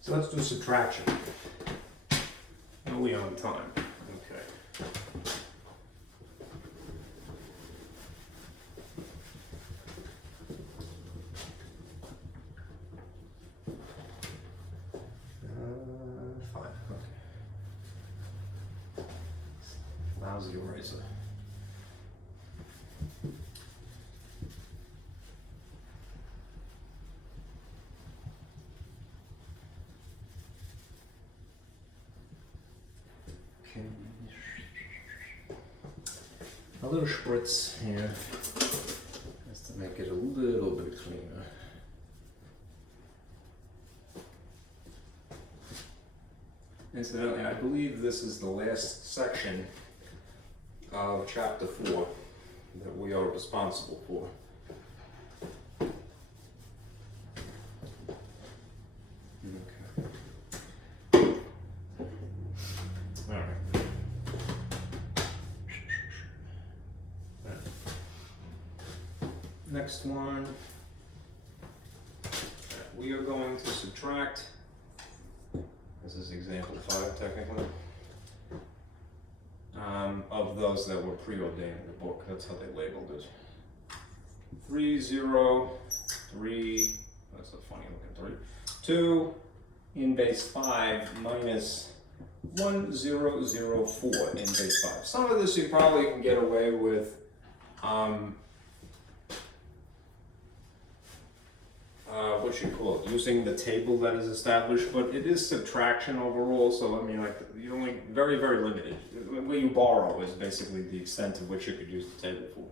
So let's do subtraction. Are we on time? Okay. Fine. Okay. Lousy eraser. A little spritz here, just to make it a little bit cleaner. Incidentally, I believe this is the last section of chapter 4 that we are responsible for. Okay. All right. Next one, we are going to subtract, this is example 5 technically, of those that were preordained in the book. That's how they labeled it. 3, 0, 3, that's a funny looking 3, 2 in base 5 minus 1, 0, 0, 4 in base 5. Some of this you probably can get away with what you call it, using the table that is established, but it is subtraction overall, so I mean, like, you only, very, very limited. Where you borrow is basically the extent to which you could use the table for.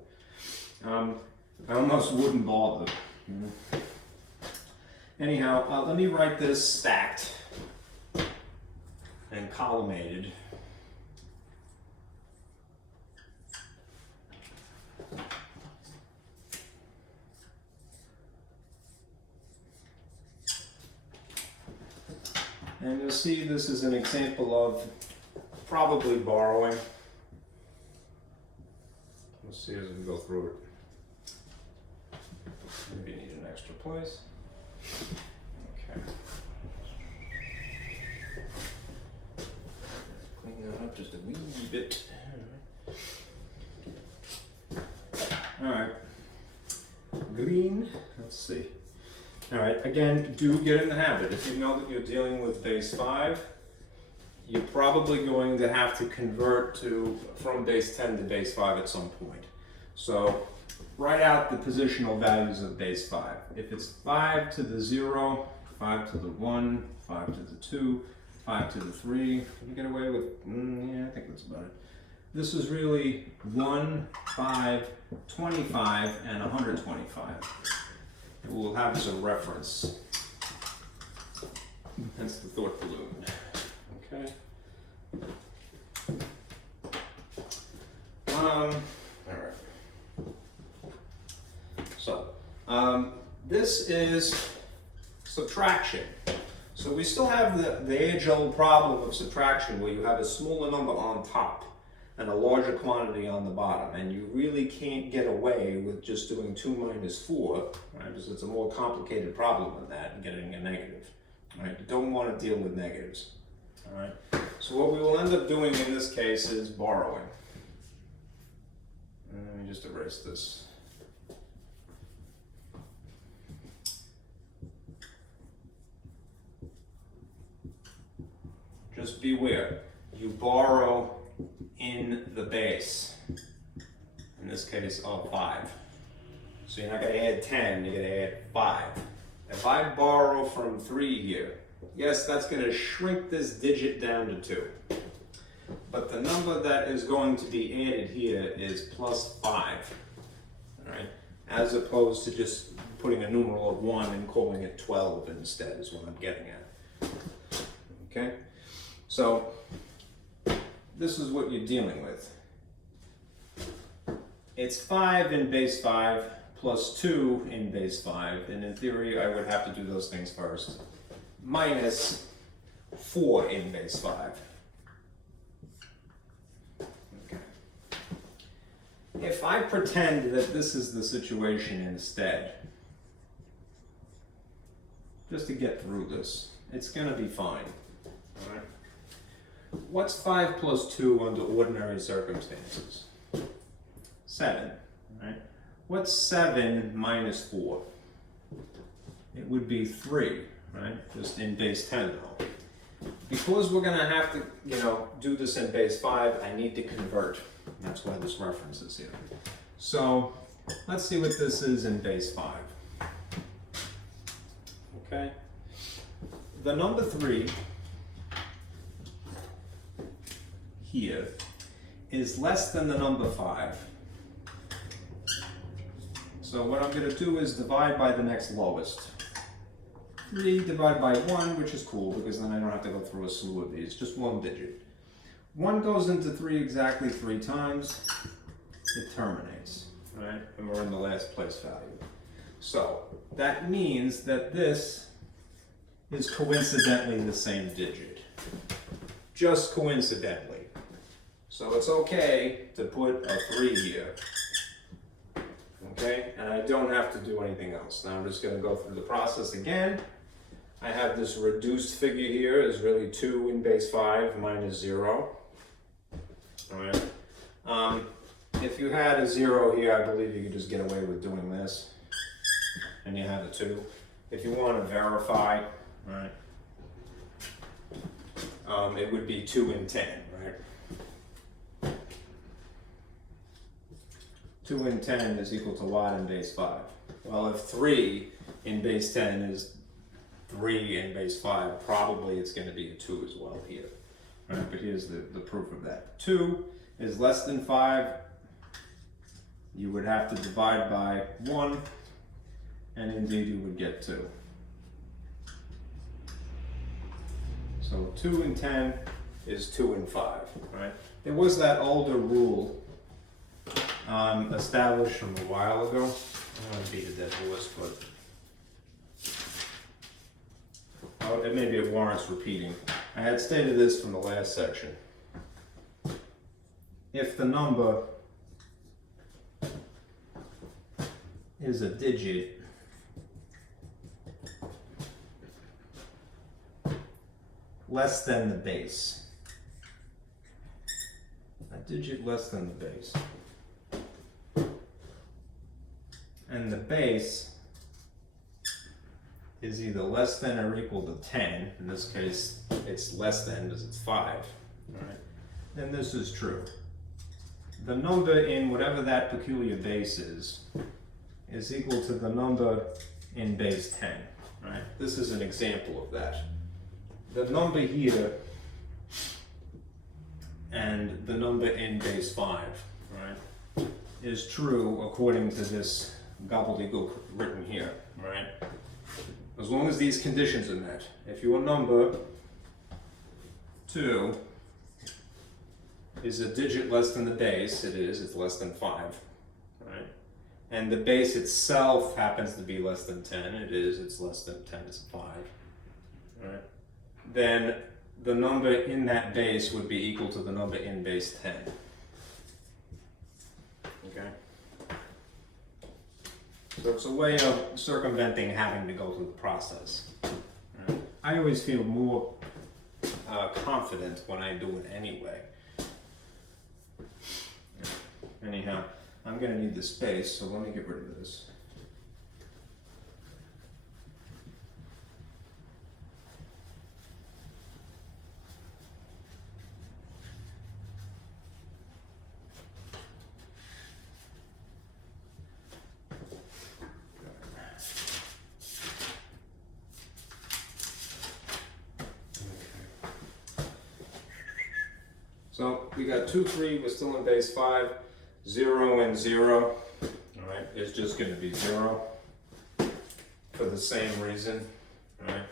I almost wouldn't bother. Anyhow, let me write this stacked and columnated. And you'll see this is an example of probably borrowing. Let's see as we go through it. Maybe you need an extra place. Okay. Clean that up just a wee bit. All right. Green. Let's see. All right, again, do get in the habit. If you know that you're dealing with base 5, you're probably going to have to convert from base 10 to base 5 at some point. So write out the positional values of base 5. If it's 5 to the 0, 5 to the 1, 5 to the 2, 5 to the 3, can you get away with, yeah, I think that's about it. This is really 1, 5, 25, and 125. We'll have as a reference. Hence the thought balloon. Okay. All right. So, this is subtraction. So we still have the age-old problem of subtraction where you have a smaller number on top and a larger quantity on the bottom, and you really can't get away with just doing 2 minus 4, right? Because it's a more complicated problem than that, and getting a negative, right? You don't want to deal with negatives, all right? So what we will end up doing in this case is borrowing. Let me just erase this. Just beware, you borrow in the base, in this case of 5. So you're not going to add 10, you're going to add 5. If I borrow from 3 here, yes, that's going to shrink this digit down to 2. But the number that is going to be added here is plus 5, all right? As opposed to just putting a numeral of 1 and calling it 12 instead is what I'm getting at. Okay? So this is what you're dealing with. It's 5 in base 5 plus 2 in base 5, and in theory I would have to do those things first. Minus 4 in base 5. Okay. If I pretend that this is the situation instead, just to get through this, it's going to be fine. All right. What's 5 plus 2 under ordinary circumstances? 7. Right? What's 7 minus 4? It would be 3, right? Just in base 10 though. Because we're going to have to, do this in base 5, I need to convert. That's why this reference is here. So let's see what this is in base 5. Okay? The number 3 here is less than the number 5. So what I'm going to do is divide by the next lowest. 3 divided by 1, which is cool because then I don't have to go through a slew of these, just one digit. 1 goes into 3 exactly 3 times, it terminates, right? And we're in the last place value. So that means that this is coincidentally the same digit. Just coincidentally. So it's okay to put a 3 here. Okay, and I don't have to do anything else. Now I'm just going to go through the process again. I have this reduced figure here is really 2 in base 5 minus 0. All right. If you had a 0 here, I believe you could just get away with doing this. And you have a 2. If you want to verify, right, it would be 2 in 10, right? 2 in 10 is equal to what in base 5? Well, if 3 in base 10 is 3 in base 5, probably it's going to be a 2 as well here. Right? But here's the proof of that. 2 is less than 5. You would have to divide by 1, and indeed you would get 2. So 2 in 10 is 2 in 5. Right? There was that older rule established from a while ago. I don't want to beat a dead horse, but maybe it warrants repeating. I had stated this from the last section. If the number is a digit less than the base, a digit less than the base, and the base is either less than or equal to 10, in this case it's less than because it's 5, all right, then this is true. The number in whatever that peculiar base is equal to the number in base 10, right? This is an example of that. The number here and the number in base 5, right, is true according to this gobbledygook written here, right? As long as these conditions are met. If your number 2 is a digit less than the base, it's less than 5, right? And the base itself happens to be less than 10, it's less than 10, it's 5, right? Then the number in that base would be equal to the number in base 10. Okay? So it's a way of circumventing having to go through the process. Right? I always feel more confident when I do it anyway. Anyhow, I'm going to need the space, so let me get rid of this. So we got 2, 3, we're still in base 5, 0 and 0. All right, it's just going to be 0 for the same reason. All right.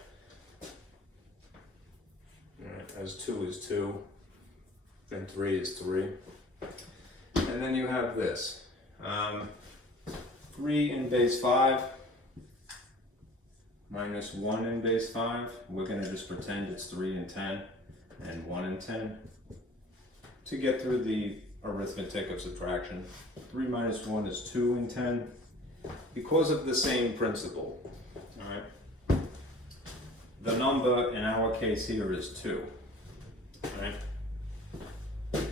All right, as 2 is 2, then 3 is 3. And then you have this. 3 in base 5 minus 1 in base 5. We're going to just pretend it's 3 and 10 and 1 and 10 to get through the arithmetic of subtraction. 3 minus 1 is 2 and 10 because of the same principle. All right. The number in our case here is 2. All right.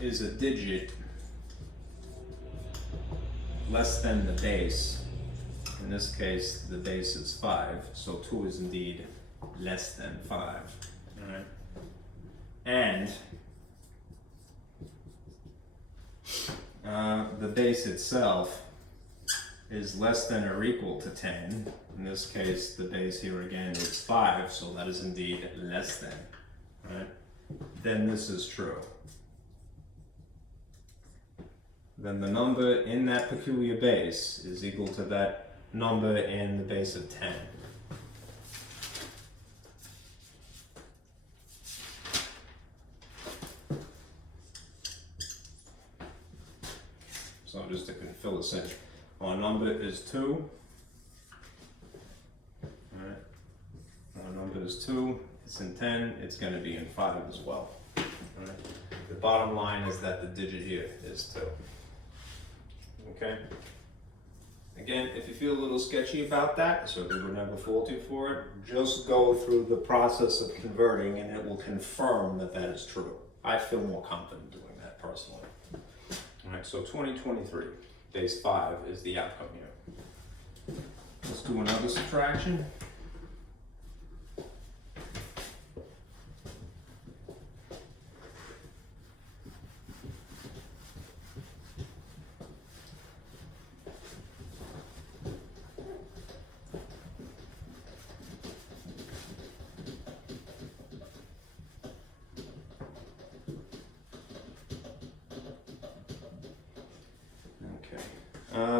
Is a digit less than the base. In this case, the base is 5, so 2 is indeed less than 5. All right. And the base itself is less than or equal to 10. In this case, the base here again is 5, so that is indeed less than. All right. Then this is true. Then the number in that peculiar base is equal to that number in the base of 10. So just to fill this in, our number is 2. All right. Our number is 2. It's in 10. It's going to be in 5 as well. All right. The bottom line is that the digit here is 2. Okay. Again, if you feel a little sketchy about that, I certainly would never fault you for it. Just go through the process of converting and it will confirm that that is true. I feel more confident doing that personally. All right, so 2023, base 5 is the outcome here. Let's do another subtraction.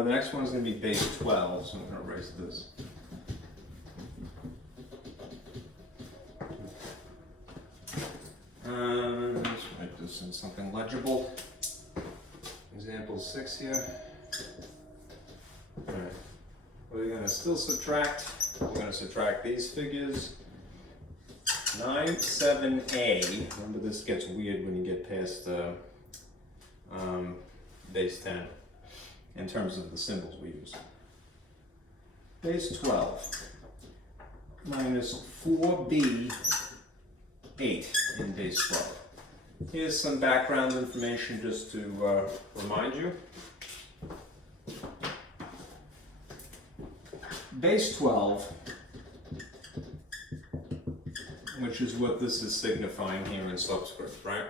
The next one is going to be base 12, so I'm going to erase this. Let's write this in something legible. Example 6 here. Alright, we're going to still subtract. We're going to subtract these figures. 9, 7a. Remember, this gets weird when you get past base 10. In terms of the symbols we use. Base 12 minus 4b 8 in base 12. Here's some background information just to remind you. Base 12, which is what this is signifying here in subscript, right?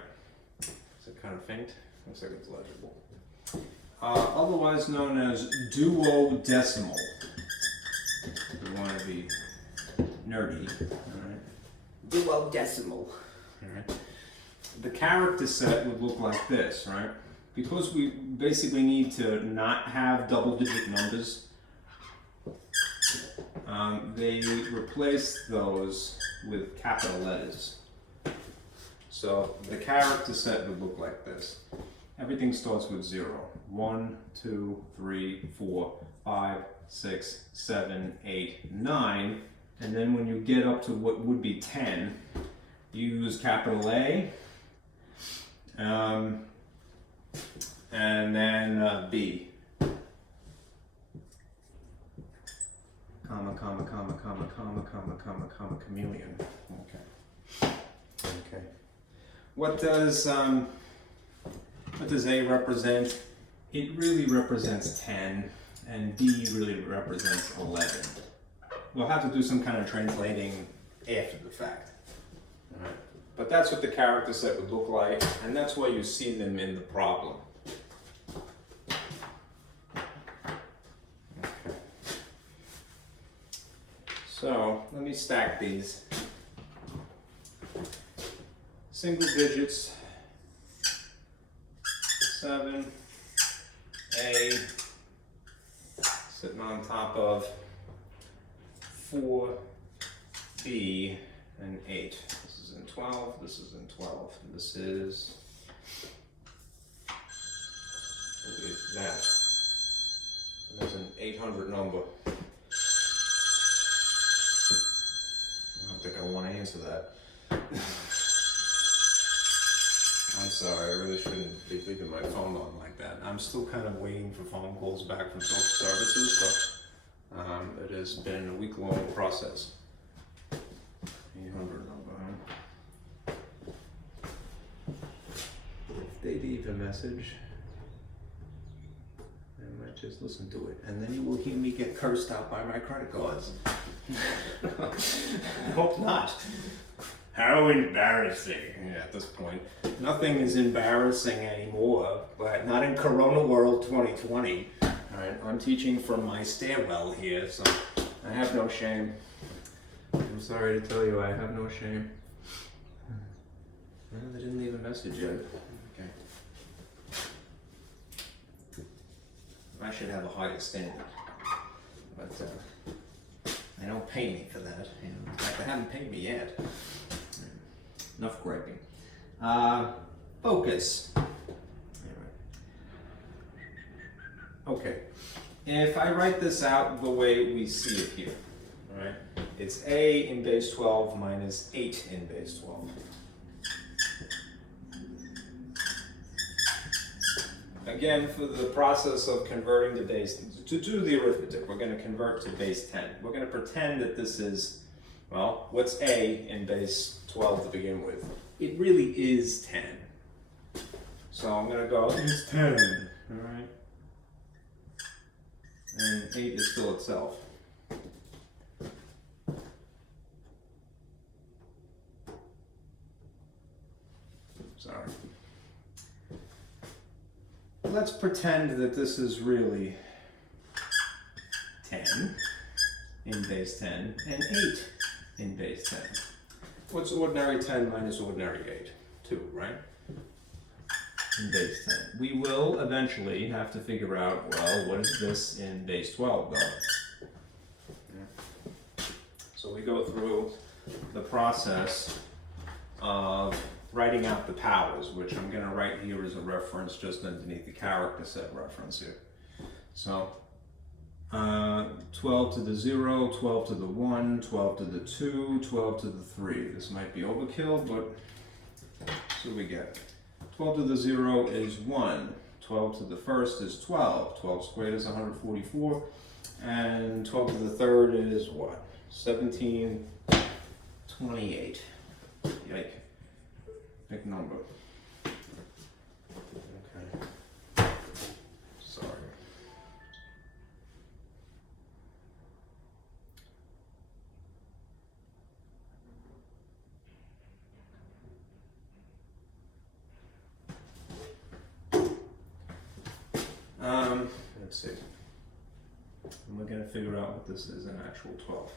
Is it kind of faint? Looks like it's legible. Otherwise known as duodecimal. If you want to be nerdy. Alright. Duodecimal. Alright. The character set would look like this, right? Because we basically need to not have double-digit numbers, they replace those with capital letters. So the character set would look like this. Everything starts with 0. 1, 2, 3, 4, 5, 6, 7, 8, 9. And then when you get up to what would be 10, you use capital A, and then B. Comma, comma, comma, comma, comma, comma, comma, comma, chameleon. Okay. Okay. What does A represent? It really represents 10, and B really represents 11. We'll have to do some kind of translating after the fact. All right. But that's what the character set would look like, and that's why you see them in the problem. Okay. So let me stack these. Single digits 7, A, sitting on top of 4, B, and 8. This is in 12, this is in 12, and this is that. And there's an 800 number. I don't think I want to answer that. I'm sorry, I really shouldn't be leaving my phone on like that. I'm still kind of waiting for phone calls back from social services, so it has been a week-long process. 800 number, huh? If they leave a message, I might just listen to it, and then you will hear me get cursed out by my credit cards. I hope not. How embarrassing. Yeah, at this point, nothing is embarrassing anymore, but not in Corona World 2020. All right, I'm teaching from my stairwell here, so I have no shame. I'm sorry to tell you, I have no shame. Well, they didn't leave a message yet. Okay. I should have a higher standard, but they don't pay me for that. You know, in fact, they haven't paid me yet. Enough griping. Focus. Okay. If I write this out the way we see it here, all right, it's A in base 12 minus 8 in base 12. Again, for the process of converting to base, to do the arithmetic, we're going to convert to base 10. We're going to pretend that this is, well, what's A in base 12 to begin with? It really is 10. So I'm going to go, it's 10, all right? And 8 is still itself. Sorry. Let's pretend that this is really 10 in base 10 and 8 in base 10. What's ordinary 10 minus ordinary 8? 2, right? In base 10. We will eventually have to figure out, well, what is this in base 12 though? Yeah. So we go through the process of writing out the powers, which I'm going to write here as a reference just underneath the character set reference here. So 12 to the 0, 12 to the 1, 12 to the 2, 12 to the 3. This might be overkill, but so we get 12 to the 0 is 1, 12 to the first is 12, 12 squared is 144, and 12 to the third is what? 1728. Yike. Big number. Okay. Sorry. Let's see. And we're going to figure out what this is in actual 12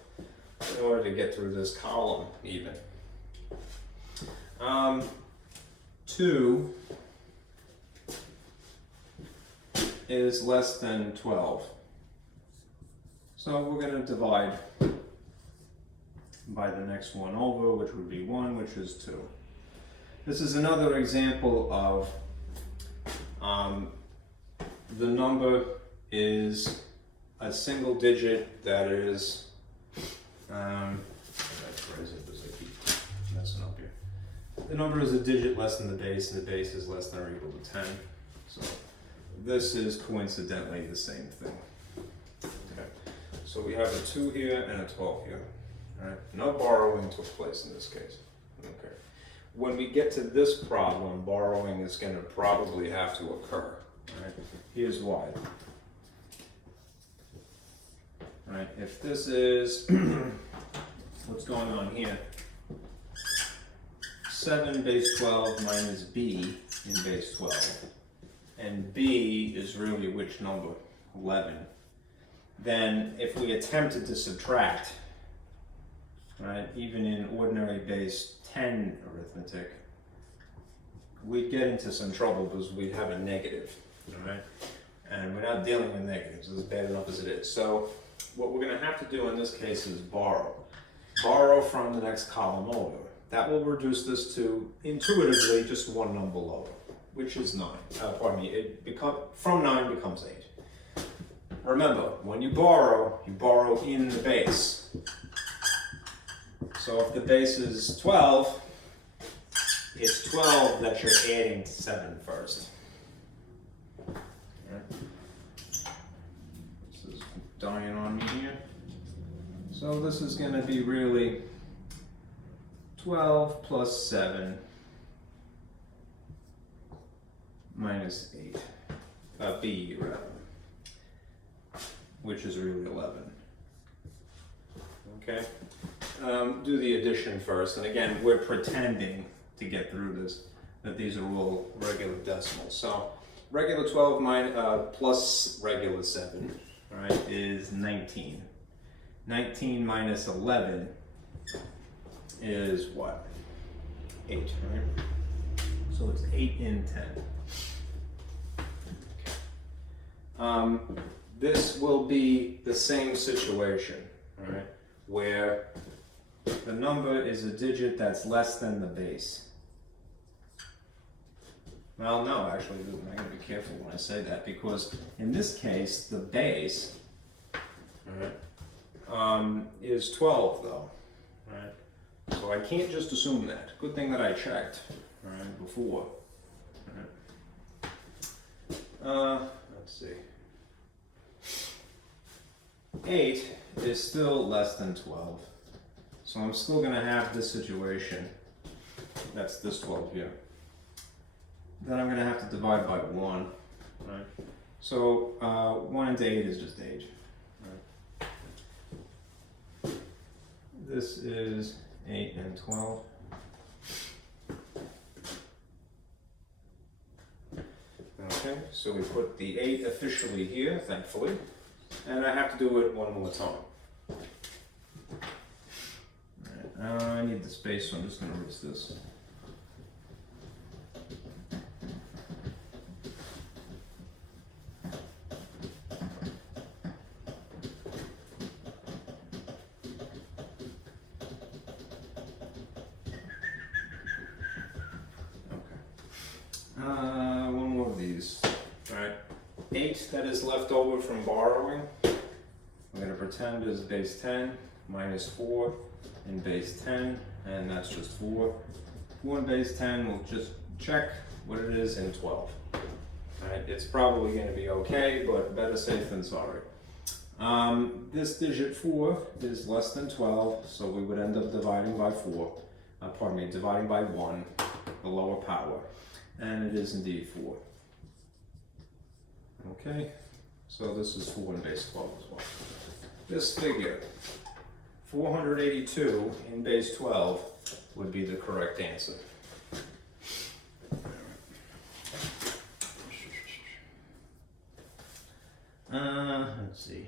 in order to get through this column even. 2 is less than 12. So we're going to divide by the next one over, which would be 1, which is 2. This is another example of the number is a single digit that is, the number is a digit less than the base, and the base is less than or equal to 10. So this is coincidentally the same thing. Okay. So we have a 2 here and a 12 here. All right. No borrowing took place in this case. Okay. When we get to this problem, borrowing is going to probably have to occur. All right. Here's why. All right. If this is what's going on here, 7 base 12 minus b in base 12. And b is really which number? 11. Then if we attempted to subtract, right, even in ordinary base 10 arithmetic, we'd get into some trouble because we'd have a negative, all right? And we're not dealing with negatives, it's bad enough as it is. So what we're gonna have to do in this case is borrow. Borrow from the next column over. That will reduce this to, intuitively, just one number lower, which is 9. Pardon me, from 9 becomes 8. Remember, when you borrow in the base. So if the base is 12, it's 12 that you're adding to 7 first. Right. This is dying on me here. So this is going to be really 12 plus 7 minus 8. B, rather. Which is really 11. Okay? Do the addition first. And again, we're pretending to get through this, that these are all regular decimals. So regular 12 plus regular 7, right, is 19. 19 minus 11 is what? 8, right? So it's 8 in 10. This will be the same situation, all right, where the number is a digit that's less than the base. Well, no, actually, I gotta be careful when I say that, because in this case, the base, all right, is 12, though, right? So I can't just assume that. Good thing that I checked, all right, before. All right. Let's see. 8 is still less than 12. So I'm still going to have this situation. That's this 12 here. Then I'm going to have to divide by 1. Right? So 1 into 8 is just 8. Right? This is 8 and 12. Okay, so we put the 8 officially here, thankfully. And I have to do it one more time. Right, I need the space, so I'm just going to erase this. Okay. One more of these. All right. 8 that is left over from borrowing, I'm going to pretend is base 10 minus 4 in base 10, and that's just 4. 4 in base 10, we'll just check what it is in 12. Alright, it's probably going to be okay, but better safe than sorry. This digit 4 is less than 12, so we would end up dividing by 4. Dividing by 1, the lower power, and it is indeed 4. Okay, so this is 4 in base 12 as well. This figure, 482 in base 12, would be the correct answer. Let's see.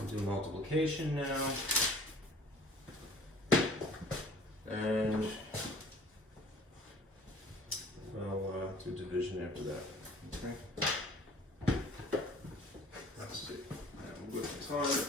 I'll do multiplication now. And I'll do division after that. Okay. Let's see. We'll go for time.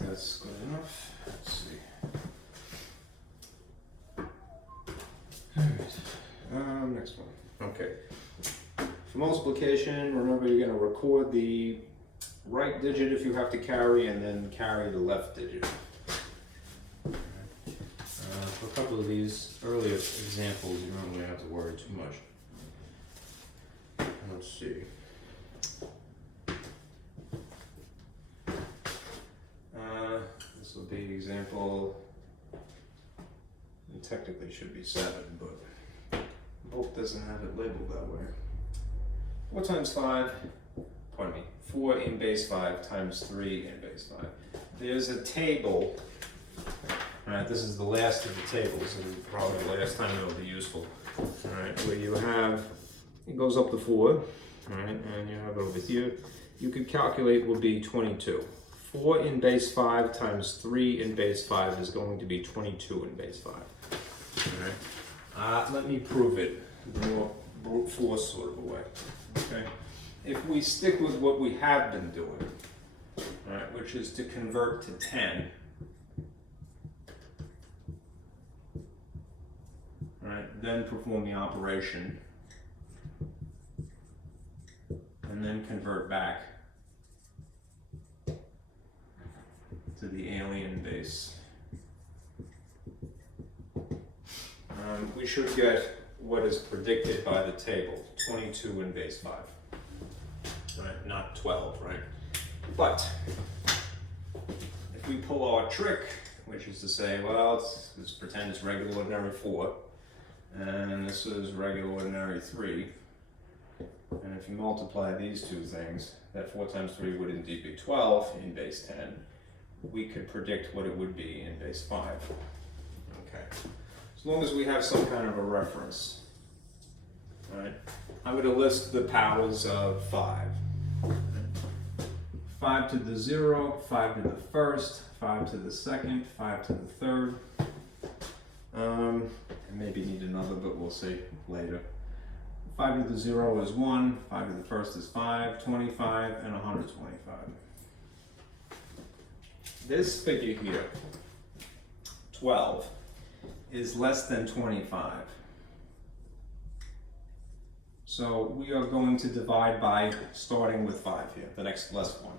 That's good enough. Let's see. Alright. Next one. Okay. For multiplication, remember you're going to record the right digit if you have to carry, and then carry the left digit. For a couple of these earlier examples, you don't really have to worry too much. Let's see. technically should be 7, but the book doesn't have it labeled that way. 4 times 5, pardon me, 4 in base 5 times 3 in base 5. There's a table, alright, this is the last of the tables, and probably the last time it'll be useful. Alright, where you have, it goes up to 4, alright, and you have it over here. You could calculate will be 22. 4 in base 5 times 3 in base 5 is going to be 22 in base 5. Alright, let me prove it the more brute force sort of a way. Okay, if we stick with what we have been doing, alright, which is to convert to 10, alright, then perform the operation, and then convert back to the alien base. We should get what is predicted by the table, 22 in base 5, right? Not 12, right? But if we pull our trick, which is to say, well, let's pretend it's regular ordinary 4, and this is regular ordinary 3, and if you multiply these two things, that 4 times 3 would indeed be 12 in base 10. We could predict what it would be in base 5. Okay. As long as we have some kind of a reference. All right. I'm going to list the powers of 5. 5 to the 0, 5 to the first, 5 to the second, 5 to the third. I maybe need another, but we'll see later. 5 to the 0 is 1, 5 to the first is 5, 25, and 125. This figure here, 12, is less than 25. So we are going to divide by starting with 5 here, the next less one.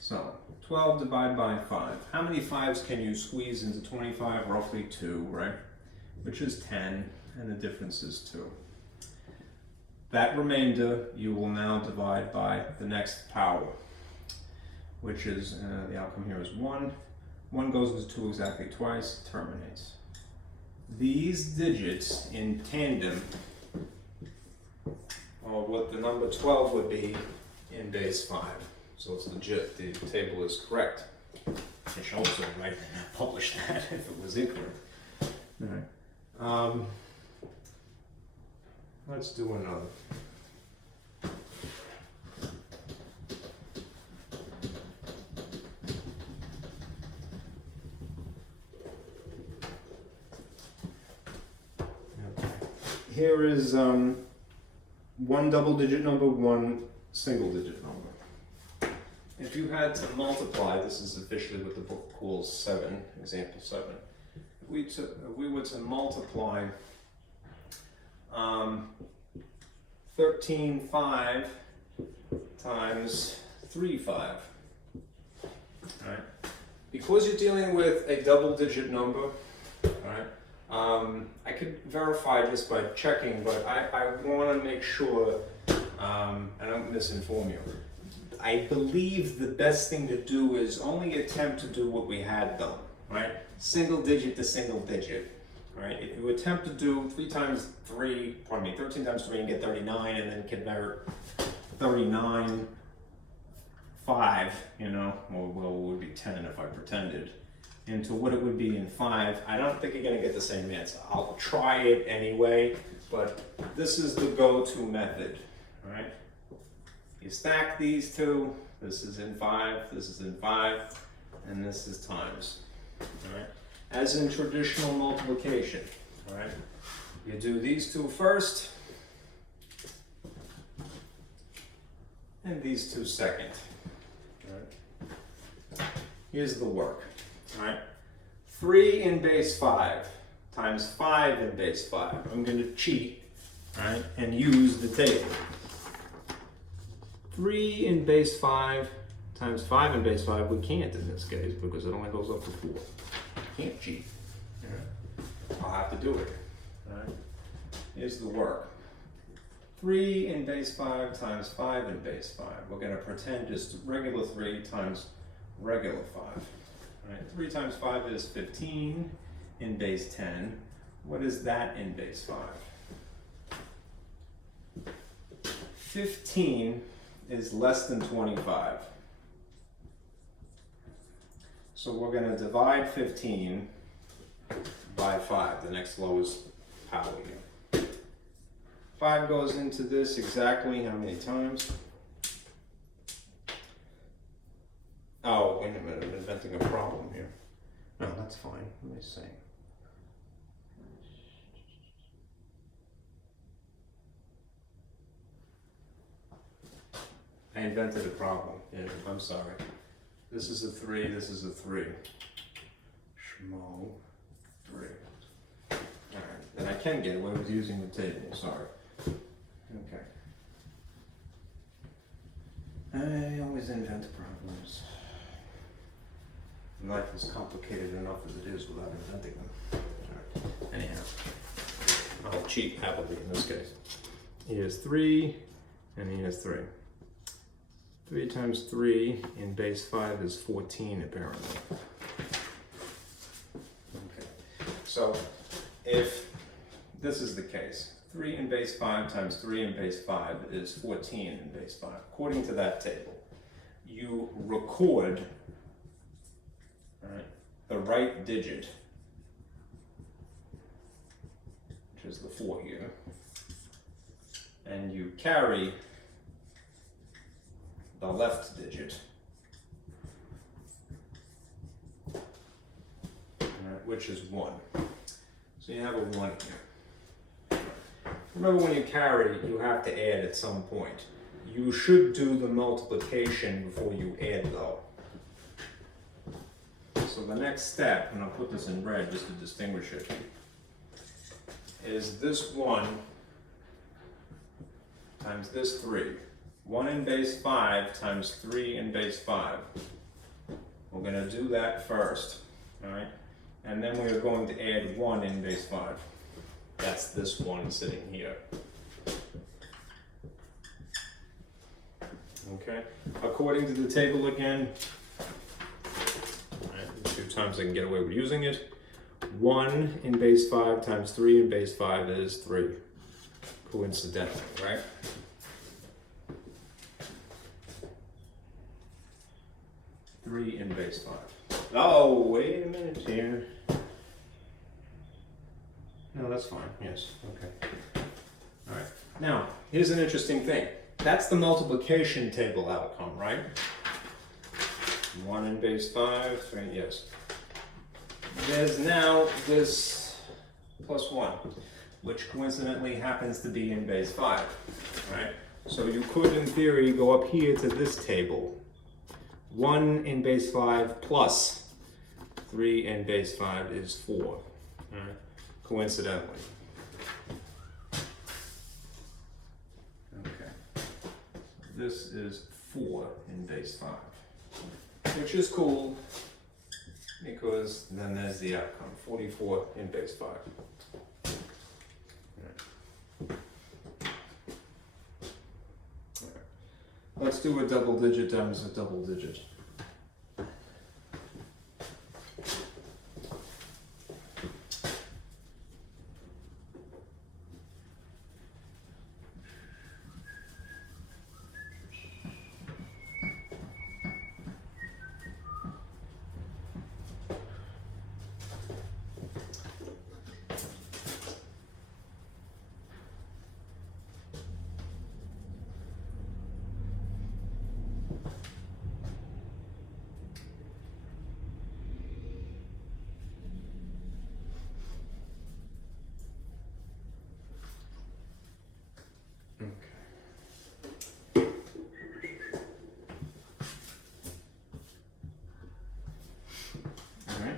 So 12 divided by 5. How many 5s can you squeeze into 25? Roughly 2, right? Which is 10, and the difference is 2. That remainder you will now divide by the next power, which is, the outcome here is 1. 1 goes into 2 exactly twice, terminates. These digits in tandem are what the number 12 would be in base 5. So it's legit, the table is correct. I should also write and publish that if it was incorrect. All right. Let's do another. Here is one double-digit number, one single-digit number. If you had to multiply, this is officially what the book calls 7, example 7. If we were to multiply 13.5 times 3.5, right? Because you're dealing with a double-digit number, right? I could verify just by checking, but I want to make sure I don't misinform you. I believe the best thing to do is only attempt to do what we had done, right? Single digit to single digit, right? If you attempt to do 13 times 3 and get 39, and then convert 39, 5, you know, well, it would be 10 if I pretended, into what it would be in 5, I don't think you're going to get the same answer. I'll try it anyway, but this is the go-to method, all right? You stack these two, this is in 5, this is in 5, and this is times, all right? As in traditional multiplication, all right? You do these two first, and these two second, all right? Here's the work. All right, 3 in base 5 times 5 in base 5. I'm going to cheat, all right, and use the table. 3 in base 5 times 5 in base 5, we can't in this case because it only goes up to 4. Can't cheat. All right? I'll have to do it. All right? Here's the work. 3 in base 5 times 5 in base 5. We're going to pretend just regular 3 times regular 5. Right, 3 times 5 is 15, in base 10. What is that in base 5? 15 is less than 25. So we're going to divide 15 by 5, the next lowest power here. 5 goes into this exactly how many times? Oh, wait a minute, I'm inventing a problem here. No, that's fine. Let me see. I invented a problem. Yeah, I'm sorry. This is a 3, this is a 3. Schmo 3. Alright, then I can get away with using the table, sorry. Okay. I always invent problems. Life is complicated enough as it is without inventing them. Alright, anyhow. I'll cheat happily in this case. Here's 3, and here's 3. 3 times 3 in base 5 is 14, apparently. Okay, so if this is the case, 3 in base 5 times 3 in base 5 is 14 in base 5. According to that table, you record the right digit, which is the 4 here, and you carry the left digit, which is 1. So you have a 1 here. Remember, when you carry, you have to add at some point. You should do the multiplication before you add, though. So the next step, and I'll put this in red just to distinguish it, is this 1 times this 3. 1 in base 5 times 3 in base 5. We're going to do that first, all right? And then we're going to add 1 in base 5. That's this 1 sitting here. Okay, according to the table again, the 2 times I can get away with using it. 1 in base 5 times 3 in base 5 is 3, coincidentally, right? In base 5. Oh, wait a minute here. No, that's fine. Yes. Okay. All right. Now, here's an interesting thing. That's the multiplication table outcome, right? 1 in base 5, 3, yes. There's now this plus 1, which coincidentally happens to be in base 5, right? So you could, in theory, go up here to this table. 1 in base 5 plus 3 in base 5 is 4, right? Coincidentally. Okay. This is 4 in base 5, which is cool because then there's the outcome, 44 in base 5. Let's do a double digit times a double digit.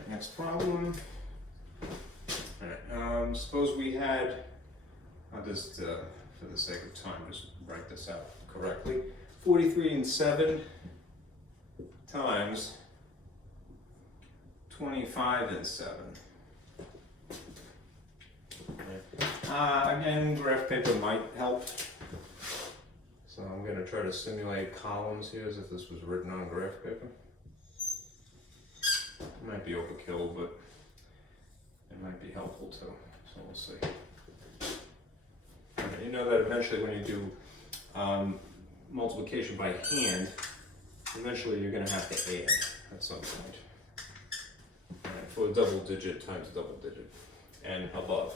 Next problem. All right, suppose we had, I'll just, for the sake of time, just write this out correctly. 43 and 7 times 25 and 7. Again, graph paper might help. So I'm going to try to simulate columns here as if this was written on graph paper. Might be overkill, but it might be helpful too. So we'll see. You know that eventually when you do multiplication by hand, eventually you're going to have to add at some point. All right, for a double digit times double digit and above.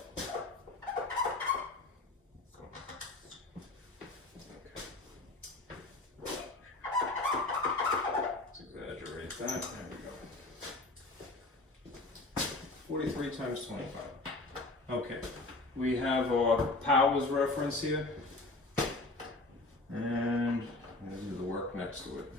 Let's exaggerate that. There we go. 43 times 25. Okay, we have our powers reference here. And I'm going to do the work next to it.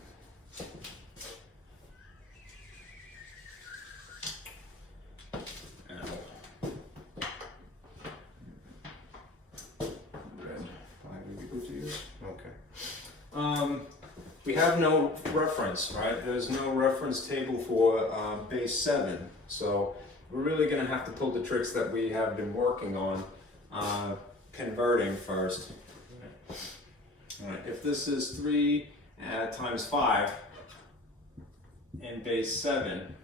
We have no reference, right? There's no reference table for base 7. So we're really going to have to pull the tricks that we have been working on converting first. All right. If this is 3 times 5 in base 7,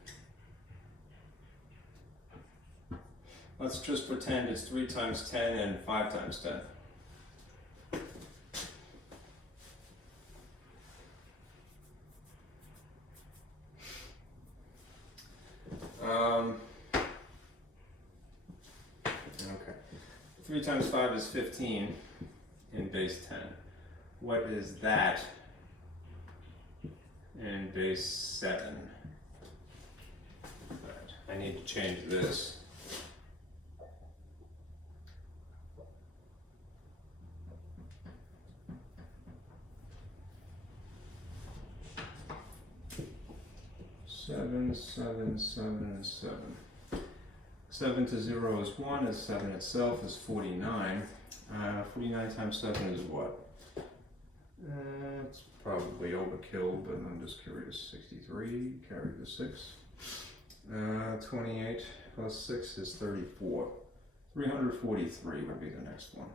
let's just pretend it's 3 times 10 and 5 times 10. Okay. 3 times 5 is 15 in base 10. What is that in base 7? Right. I need to change this. Seven, 7 to 0 is 1, as 7 itself is 49. 49 times 7 is what? It's probably overkill, but I'm just curious. 63, carry the 6. 28 plus 6 is 34. 343 would be the next one.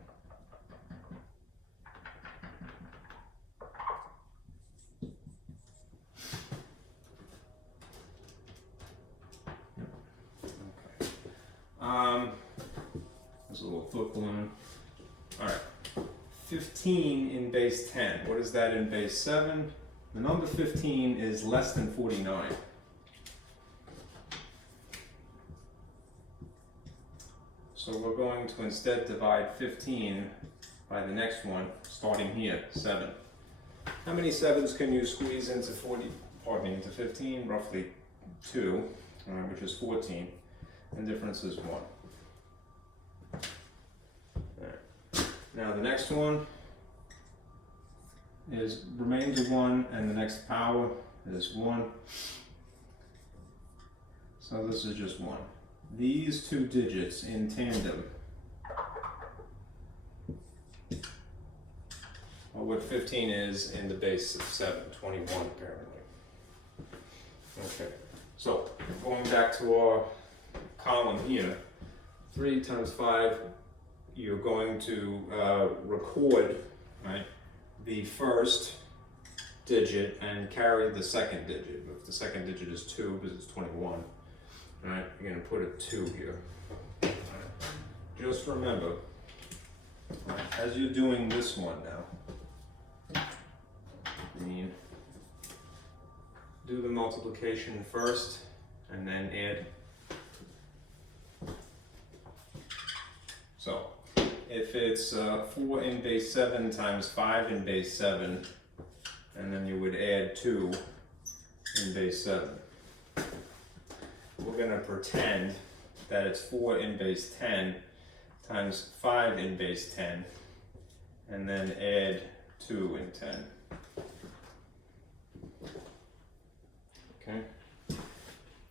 There's a little foot balloon. All right, 15 in base 10. What is that in base 7? The number 15 is less than 49. So we're going to instead divide 15 by the next one, starting here, 7. How many 7s can you squeeze into into 15? Roughly 2, which is 14. And difference is 1. Right. Now the next one is remains a 1, and the next power is 1. So this is just 1. These two digits in tandem are what 15 is in the base of 7, 21 apparently. Okay, so going back to our column here, 3 times 5, you're going to record, right, the first digit and carry the second digit. If the second digit is 2, because it's 21, right, you're going to put a 2 here. Right. Just remember, right, as you're doing this one now, do the multiplication first and then add. So, if it's 4 in base 7 times 5 in base 7, and then you would add 2 in base 7. We're going to pretend that it's 4 in base 10 times 5 in base 10, and then add 2 in 10. Okay?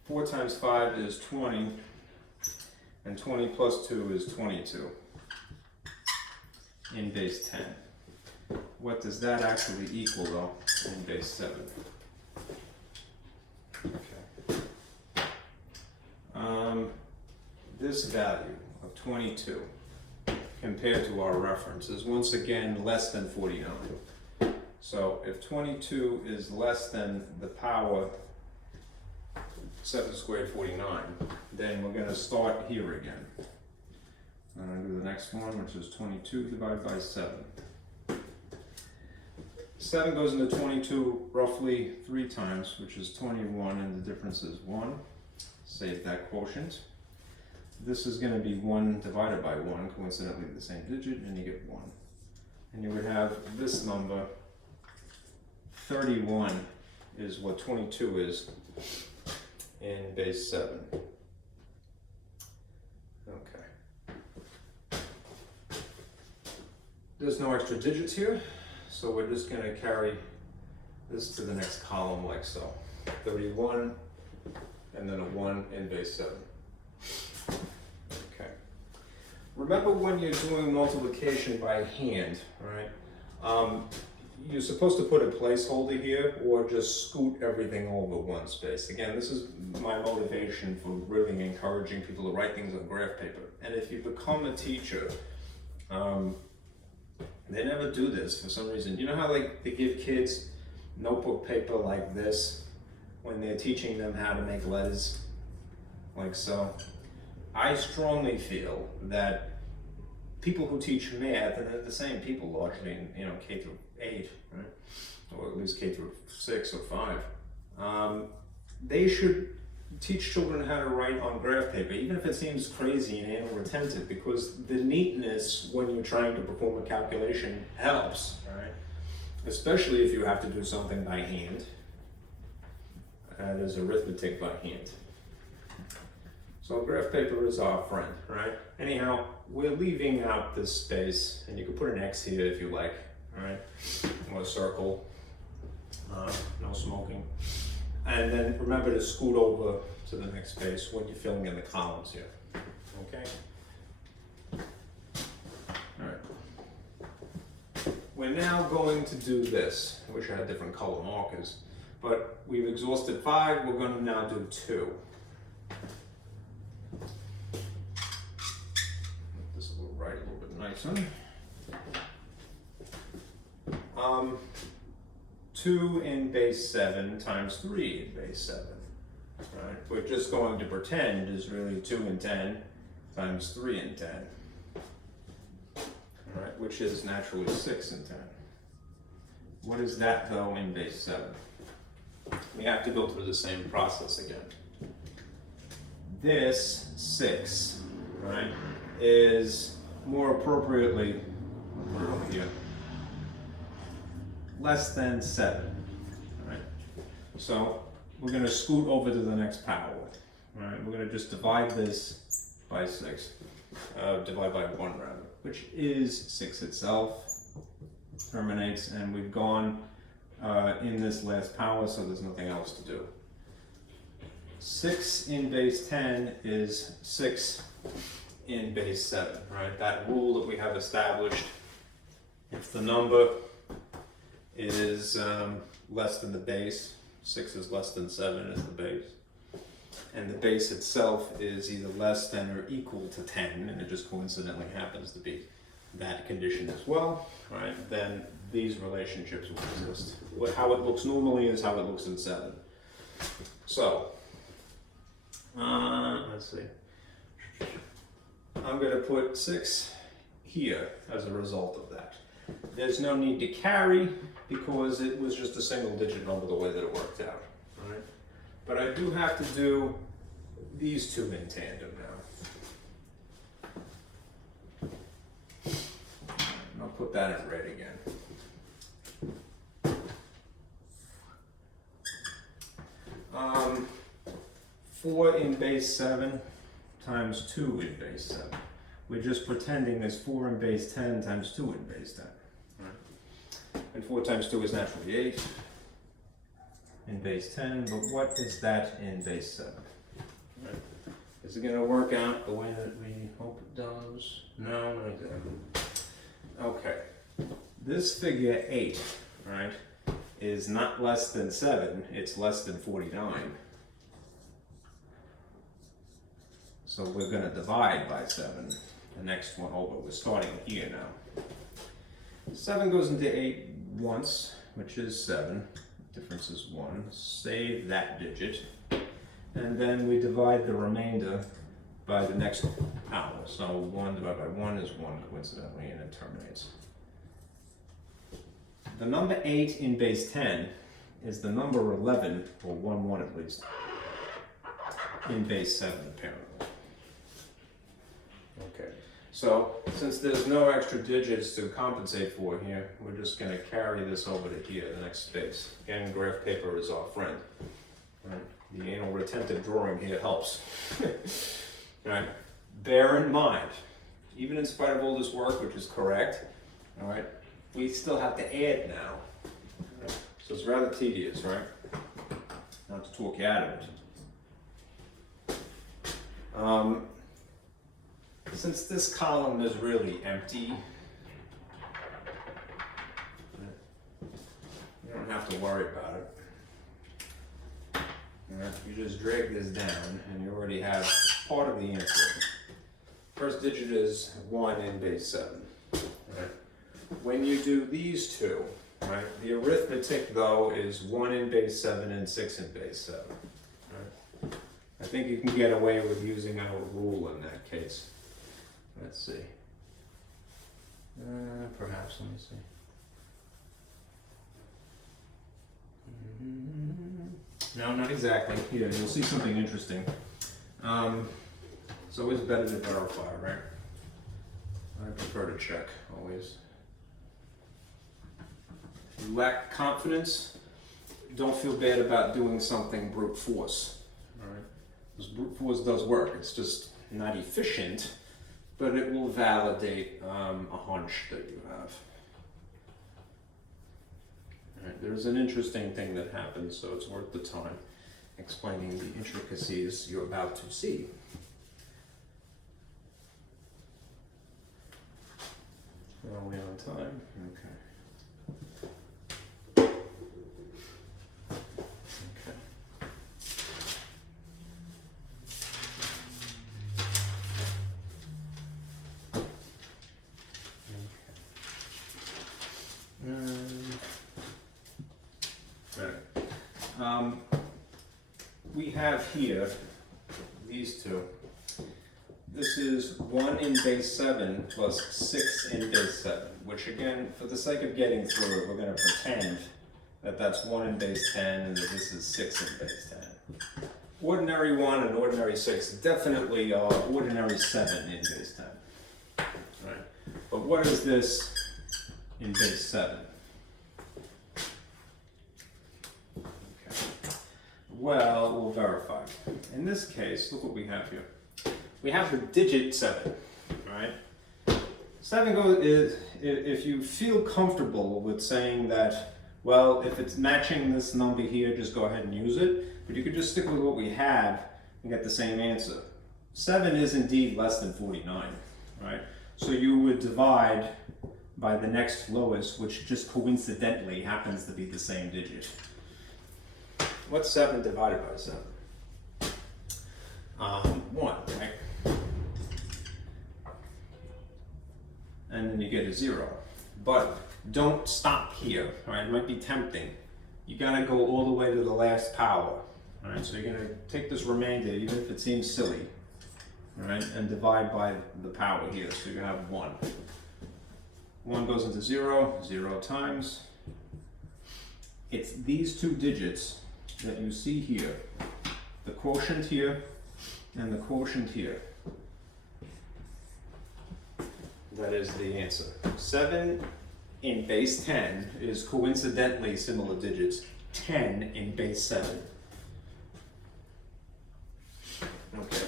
4 times 5 is 20. And 20 plus 2 is 22 in base 10. What does that actually equal though in base 7? Okay. This value of 22 compared to our reference is once again less than 49. So if 22 is less than the power 7 squared 49. Then we're going to start here again. I'm going to do the next one, which is 22 divided by 7. 7 goes into 22 roughly 3 times, which is 21, and the difference is 1. Save that quotient. This is going to be 1 divided by 1, coincidentally the same digit, and you get 1. And you would have this number, 31 is what 22 is in base 7. Okay. There's no extra digits here, so we're just going to carry this to the next column like so. 31, and then a 1 in base 7. Okay. Remember when you're doing multiplication by hand, right? You're supposed to put a placeholder here or just scoot everything over one space. Again, this is my motivation for really encouraging people to write things on graph paper. And if you become a teacher, they never do this for some reason. You know how like they give kids notebook paper like this when they're teaching them how to make letters, like so? I strongly feel that people who teach math, and they're the same people largely in K through 8, right? Or at least K through 6 or 5, they should teach children how to write on graph paper, even if it seems crazy and anal-retentive, because the neatness when you're trying to perform a calculation helps, right? Especially if you have to do something by hand. There's arithmetic by hand. So graph paper is our friend, right? Anyhow, we're leaving out this space, and you can put an X here if you like, all right? Or a circle, no smoking. And then remember to scoot over to the next space when you're filling in the columns here, okay? All right. We're now going to do this. I wish I had different color markers, but we've exhausted 5, we're gonna now do 2. This will write a little bit nicer. 2 in base 7 times 3 in base 7. Right? We're just going to pretend is really 2 in 10 times 3 in 10. Right? Which is naturally 6 in 10. What is that though in base 7? We have to go through the same process again. This 6, right, is more appropriately, I'll put it over here, less than 7, right? So we're going to scoot over to the next power, right? We're going to just divide this by 6, divide by 1 rather, which is 6 itself, terminates, and we've gone in this last power, so there's nothing else to do. 6 in base 10 is 6 in base 7, right? That rule that we have established, if the number is less than the base, 6 is less than 7 is the base, and the base itself is either less than or equal to 10, and it just coincidentally happens to be that condition as well, right? Then these relationships will exist. How it looks normally is how it looks in 7. So, let's see. I'm going to put 6 here as a result of that. There's no need to carry because it was just a single digit number the way that it worked out, right? But I do have to do these two in tandem now. And I'll put that in red again. 4 in base 7 times 2 in base 7. We're just pretending there's 4 in base 10 times 2 in base 10. Right? And 4 times 2 is naturally 8 in base 10, but what is that in base 7? Right? Is it going to work out the way that we hope it does? No, not exactly. Okay. This figure 8, right, is not less than 7, it's less than 49. So we're going to divide by 7, the next one over. We're starting here now. 7 goes into 8 once, which is 7. Difference is 1. Save that digit. and then we divide the remainder by the next power. So 1 divided by 1 is 1 coincidentally, and it terminates. The number 8 in base 10 is the number 11, or 1, 1 at least, in base 7 apparently. Okay, so since there's no extra digits to compensate for here, we're just going to carry this over to here, the next space. Again, graph paper is our friend. Right? The anal retentive drawing here helps. Right? Bear in mind, even in spite of all this work, which is correct, all right, we still have to add now. Right? So it's rather tedious, right? Not to talk you out of it. Since this column is really empty, you don't have to worry about it. You just drag this down and you already have part of the answer. First digit is 1 in base 7. Right? When you do these two, right, the arithmetic though is 1 in base 7 and 6 in base 7. Right? I think you can get away with using our rule in that case. Let's see. Perhaps, let me see. No, not exactly. Here, you'll see something interesting. It's always better to verify, right? I prefer to check, always. If you lack confidence, don't feel bad about doing something brute force, all right? Because brute force does work. It's just not efficient, but it will validate a hunch that you have. All right, there's an interesting thing that happens, so it's worth the time explaining the intricacies you're about to see. Are we on time? Okay. We have here these two. This is 1 in base 7 plus 6 in base 7, which again, for the sake of getting through it, we're going to pretend that that's 1 in base 10 and that this is 6 in base 10. Ordinary 1 and ordinary 6 definitely are ordinary 7 in base 10. Right? But what is this in base 7? Well, we'll verify. In this case, look what we have here. We have the digit 7, right? 7 goes, if you feel comfortable with saying that, well, if it's matching this number here, just go ahead and use it. But you could just stick with what we have and get the same answer. 7 is indeed less than 49, right? So you would divide by the next lowest, which just coincidentally happens to be the same digit. What's 7 divided by 7? 1, right? And then you get a 0. But don't stop here, right? It might be tempting. You gotta go all the way to the last power, right? So you're gonna take this remainder, even if it seems silly, right? And divide by the power here, so you have 1. 1 goes into 0, 0 times. It's these two digits that you see here, the quotient here and the quotient here. That is the answer. 7 in base 10 is coincidentally similar digits. 10 in base 7. Okay,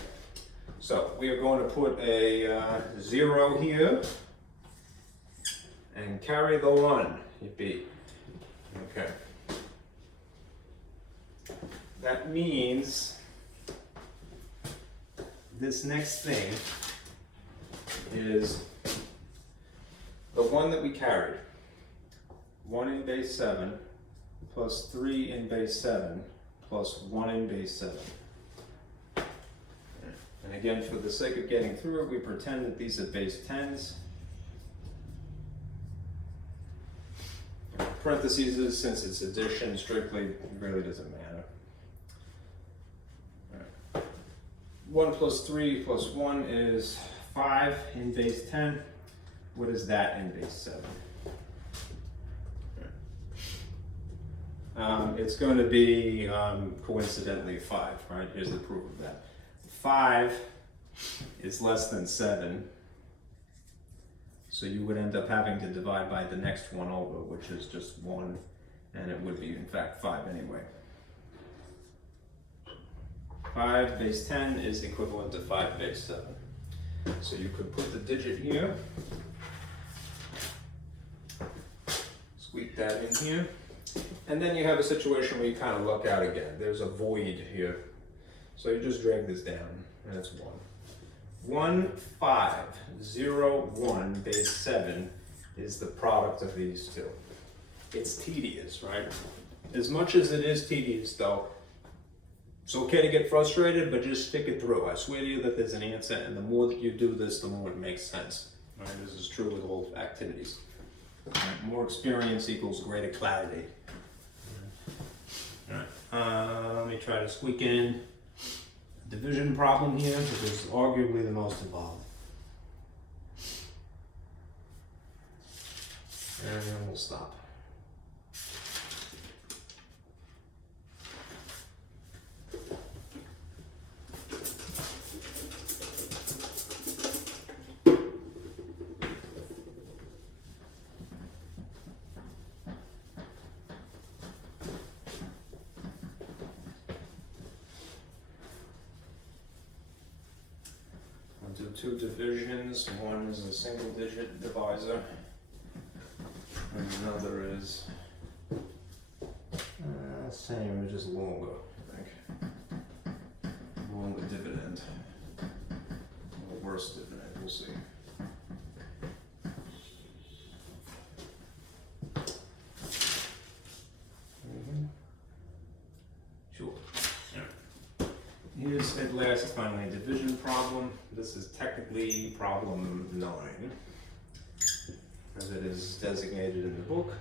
so we are going to put a 0 here and carry the 1. Yippee. Okay. That means this next thing is the one that we carried. 1 in base 7 plus 3 in base 7 plus 1 in base 7. And again, for the sake of getting through it, we pretend that these are base 10s. Parentheses, since it's addition strictly, it really doesn't matter. Right. 1 plus 3 plus 1 is 5 in base 10. What is that in base 7? It's going to be coincidentally 5, right? Here's the proof of that. 5 is less than 7, so you would end up having to divide by the next one over, which is just 1, and it would be in fact 5 anyway. 5 base 10 is equivalent to 5 base 7. So you could put the digit here, squeak that in here, and then you have a situation where you kind of luck out again. There's a void here. So you just drag this down, and it's 1. 1, 5, 0, 1, base 7 is the product of these two. It's tedious, right? As much as it is tedious, though, it's okay to get frustrated, but just stick it through. I swear to you that there's an answer, and the more that you do this, the more it makes sense. Right? This is true with all activities. Right? More experience equals greater clarity. All right. Let me try to squeak in a division problem here, which is arguably the most involved. And then we'll stop. Do 2 divisions. One is a single digit divisor, and another is same, but just longer, I think. Longer dividend. Or worse dividend, we'll see. Sure. Here's at last finally a division problem. This is technically problem 9, as it is designated in the book.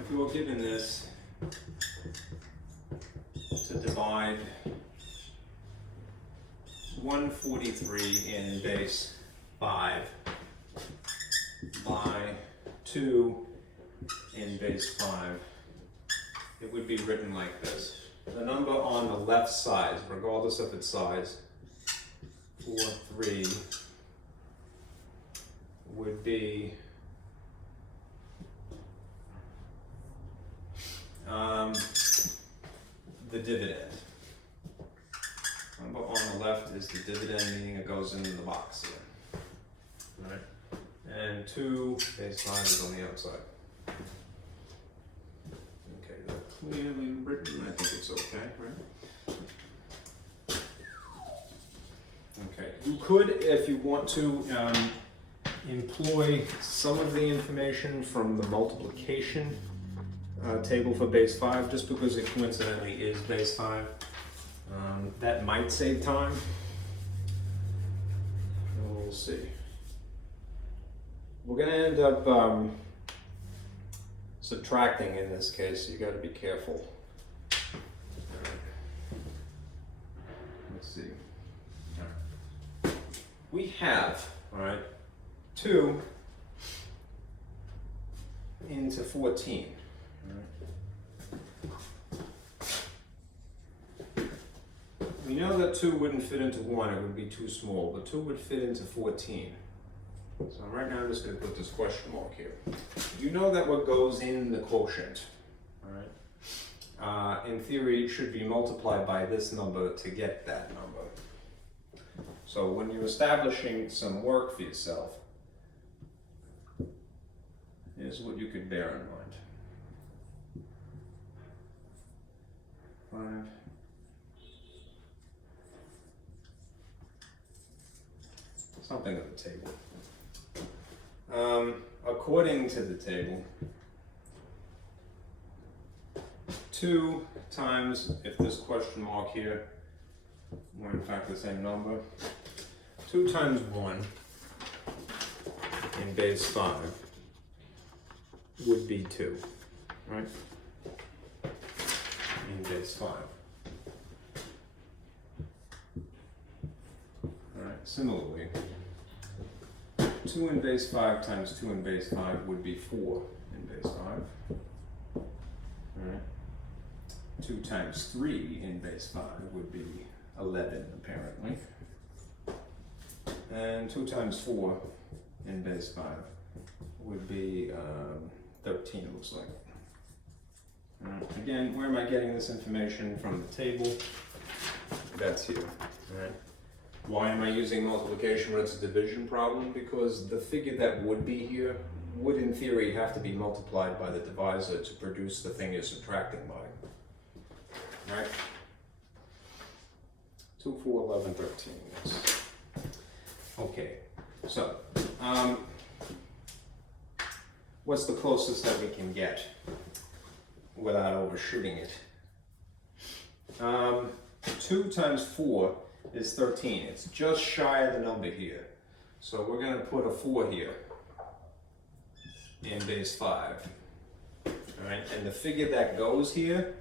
If we were given this to divide 143 in base 5 by 2 in base 5, it would be written like this. The number on the left side, regardless of its size, 43, would be the dividend. Number on the left is the dividend, meaning it goes into the box here. All right? And 2 base 5 is on the outside. Okay, that's clearly written. I think it's okay, right? Okay, you could, if you want to, employ some of the information from the multiplication table for base 5, just because it coincidentally is base 5. That might save time. We'll see. We're going to end up subtracting in this case, so you got to be careful. Let's see. We have, all right, 2 into 14. All right. We know that 2 wouldn't fit into 1, it would be too small, but 2 would fit into 14. So right now I'm just going to put this question mark here. You know that what goes in the quotient, all right, in theory should be multiplied by this number to get that number. So when you're establishing some work for yourself, here's what you could bear in mind. 5. Something at the table. According to the table, 2 times, if this question mark here were in fact the same number, 2 times 1 in base 5 would be 2, right? In base 5. similarly, 2 in base 5 times 2 in base 5 would be 4 in base 5. Alright. 2 times 3 in base 5 would be 11, apparently. And 2 times 4 in base 5 would be 13, it looks like. Again, where am I getting this information from? The table. That's here. Alright. Why am I using multiplication when it's a division problem? Because the figure that would be here would, in theory, have to be multiplied by the divisor to produce the thing you're subtracting by. Right? 2, 4, 11, 13. Yes. Okay, so what's the closest that we can get without overshooting it? 2 times 4 is 13. It's just shy of the number here. So we're going to put a 4 here in base 5. All right, and the figure that goes here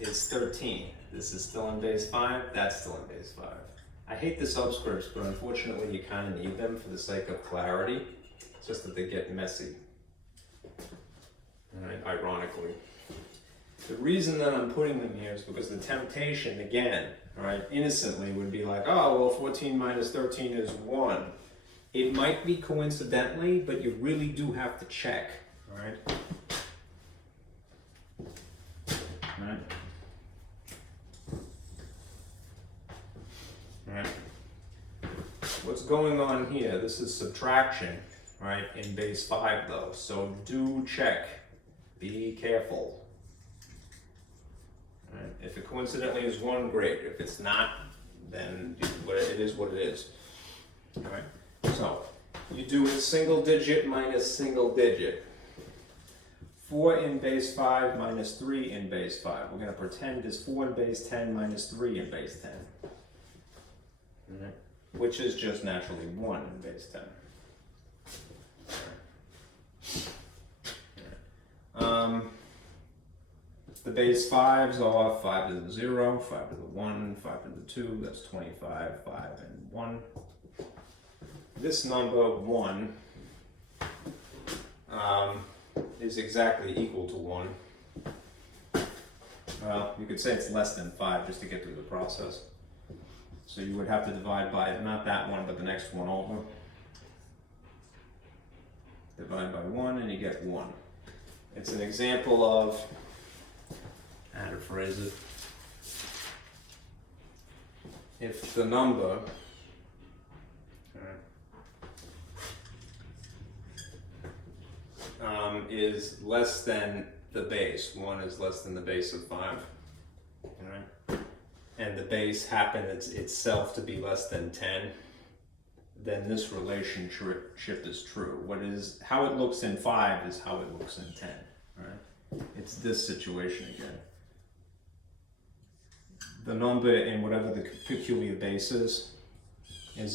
is 13. This is still in base 5, that's still in base 5. I hate the subscripts, but unfortunately you kind of need them for the sake of clarity. It's just that they get messy. All right, ironically. The reason that I'm putting them here is because the temptation, again, right, innocently would be like, oh, well, 14 minus 13 is 1. It might be coincidentally, but you really do have to check, all right? All right. All right. What's going on here? This is subtraction, right, in base 5 though, so do check. Be careful. Right. If it coincidentally is 1, great. If it's not, then it is what it is. All right. So you do it single digit minus single digit. 4 in base 5 minus 3 in base 5. We're going to pretend it's 4 in base 10 minus 3 in base 10. All right. Which is just naturally 1 in base 10. All right. The base 5s are 5 to the 0, 5 to the 1, 5 to the 2, that's 25, 5 and 1. This number 1 is exactly equal to 1. Well, you could say it's less than 5 just to get through the process. So you would have to divide by, not that one, but the next one over. Divide by 1 and you get 1. It's an example of, how to phrase it, if the number is less than the base, 1 is less than the base of 5, right? And the base happens itself to be less than 10, then this relationship is true. How it looks in 5 is how it looks in 10, right? It's this situation again. The number in whatever the peculiar base is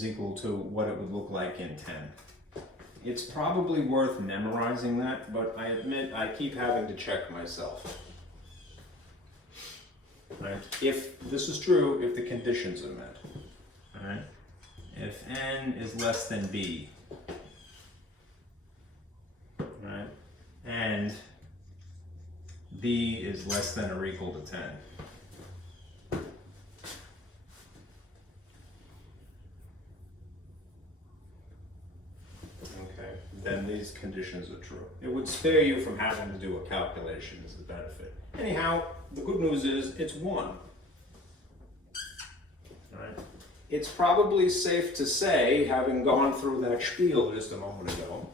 equal to what it would look like in 10. It's probably worth memorizing that, but I admit I keep having to check myself. Right? If this is true, if the conditions are met. All right? If n is less than b, right? And b is less than or equal to 10. Okay, then these conditions are true. It would spare you from having to do a calculation as a benefit. Anyhow, the good news is it's 1. Right? It's probably safe to say, having gone through that spiel just a moment ago,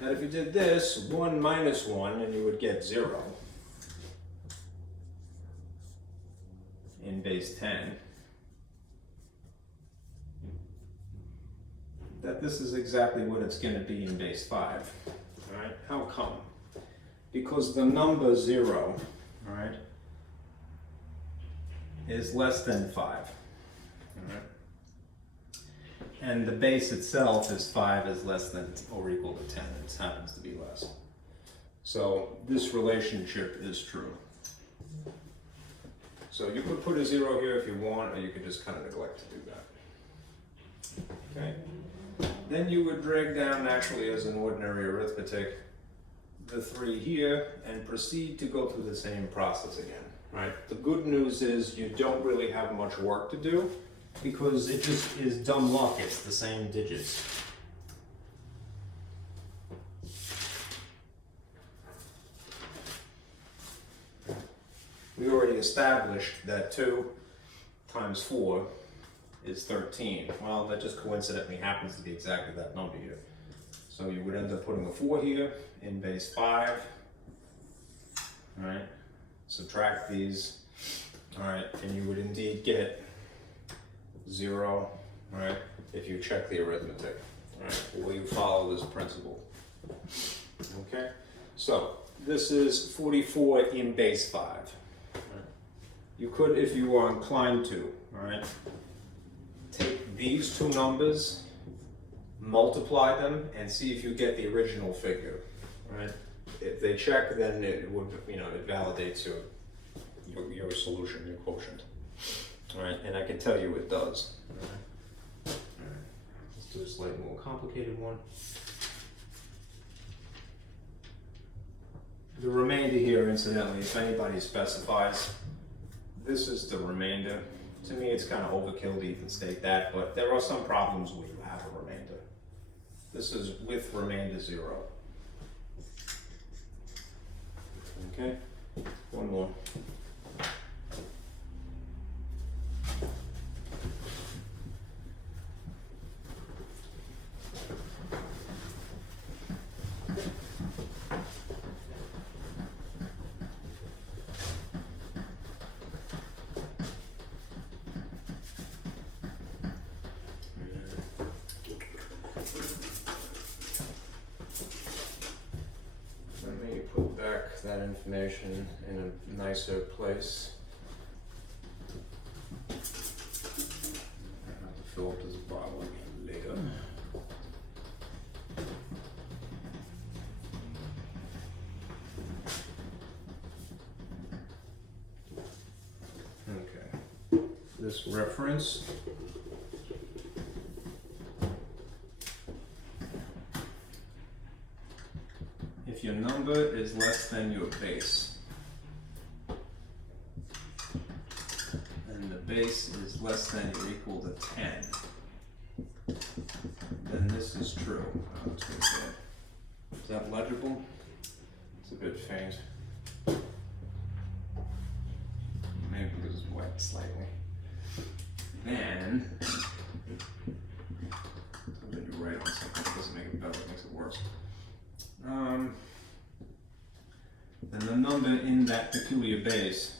that if you did this, 1 minus 1, and you would get 0 in base 10, that this is exactly what it's going to be in base 5. All right? How come? Because the number 0, all right, is less than 5. All right? And the base itself is 5 is less than or equal to 10. It happens to be less. So this relationship is true. So you could put a 0 here if you want, or you could just kind of neglect to do that. Okay. Then you would drag down naturally as an ordinary arithmetic the 3 here and proceed to go through the same process again, right? The good news is you don't really have much work to do because it just is dumb luck, it's the same digits. We already established that 2 times 4 is 13. Well, that just coincidentally happens to be exactly that number here. So you would end up putting a 4 here in base 5. All right, subtract these. All right, and you would indeed get 0, all right, if you check the arithmetic. All right, will you follow this principle? Okay, so this is 44 in base 5. All right. You could, if you are inclined to, all right, take these two numbers, multiply them, and see if you get the original figure. Right? If they check, then it would, it validates your solution, your quotient. All right, and I can tell you it does. All right. Let's do a slightly more complicated one. The remainder here, incidentally, if anybody specifies, this is the remainder. To me, it's kind of overkill to even state that, but there are some problems where you have a remainder. This is with remainder 0. Okay, one more. Put back that information in a nicer place. I have to fill up this bottle again later. Okay, this reference if your number is less than your base, and the base is less than or equal to 10, then this is true. Oh, that's pretty good. Is that legible? It's a bit faint. Maybe because it's wet slightly. Then, when you write on something, it doesn't make it better, it makes it worse. Then the number in that peculiar base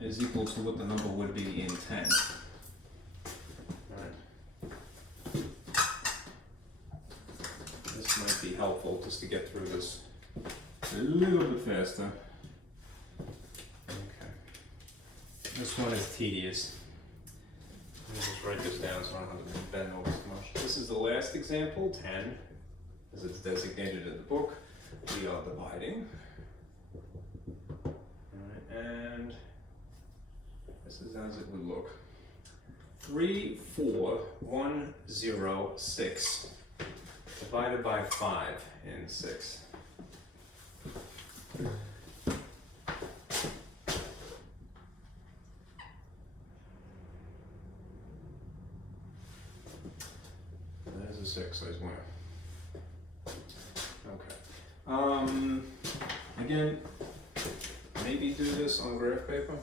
is equal to what the number would be in 10. Right. This might be helpful just to get through this a little bit faster. Okay. This one is tedious. Let me just write this down so I don't have to bend over so much. This is the last example, 10, as it's designated in the book. We are dividing. And this is as it would look. 34106 divided by 5 in 6. That is a 6, I swear. Okay. Again, maybe do this on graph paper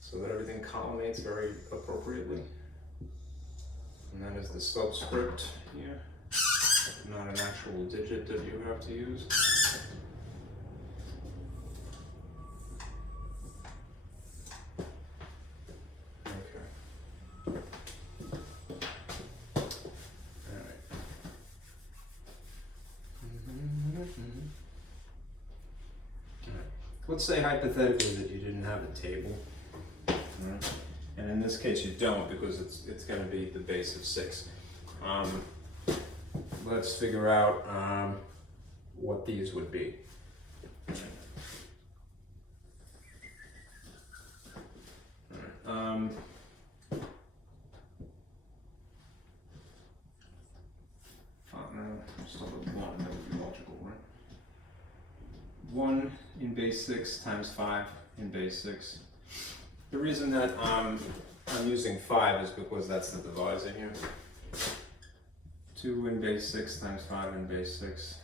so that everything collimates very appropriately. And that is the subscript here, not an actual digit that you have to use. Okay. All right. Let's say hypothetically that you didn't have a table, right? And in this case you don't because it's going to be the base of 6. Let's figure out what these would be. in base 6 times 5 in base 6. The reason that I'm using 5 is because that's the divisor here. 2 in base 6 times 5 in base 6.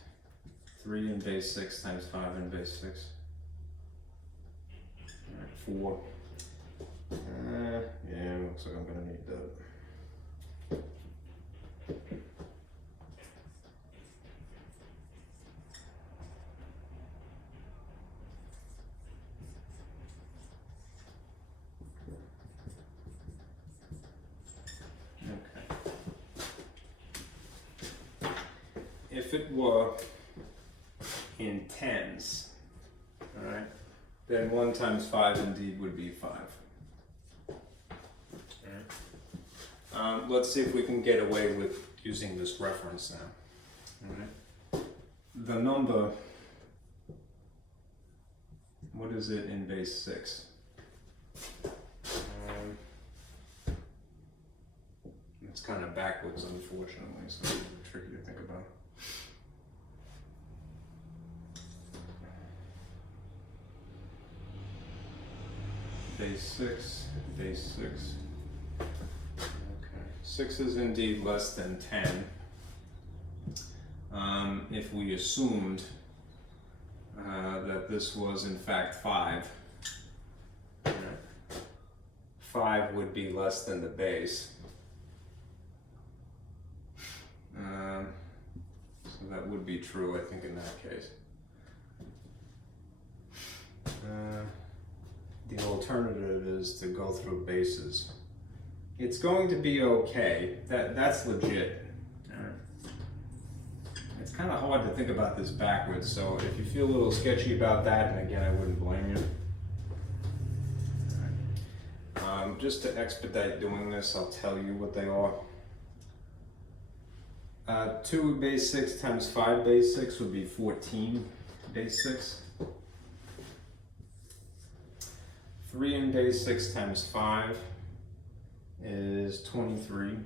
3 in base 6 times 5 in base 6. All right, 4. Yeah, looks like I'm gonna need that. If it were in tens, all right, then 1 times 5 indeed would be 5. All right. Let's see if we can get away with using this reference now. All right. The number, what is it in base 6? It's kind of backwards, unfortunately, so it's tricky to think about. Base 6, base 6. Okay, 6 is indeed less than 10. If we assumed that this was in fact 5, 5 would be less than the base. So that would be true, I think, in that case. The alternative is to go through bases. It's going to be okay. That's legit. It's kind of hard to think about this backwards, so if you feel a little sketchy about that, and again, I wouldn't blame you. Just to expedite doing this, I'll tell you what they are. 2 base 6 times 5 base 6 would be 14 base 6. 3 in base 6 times 5 is 23.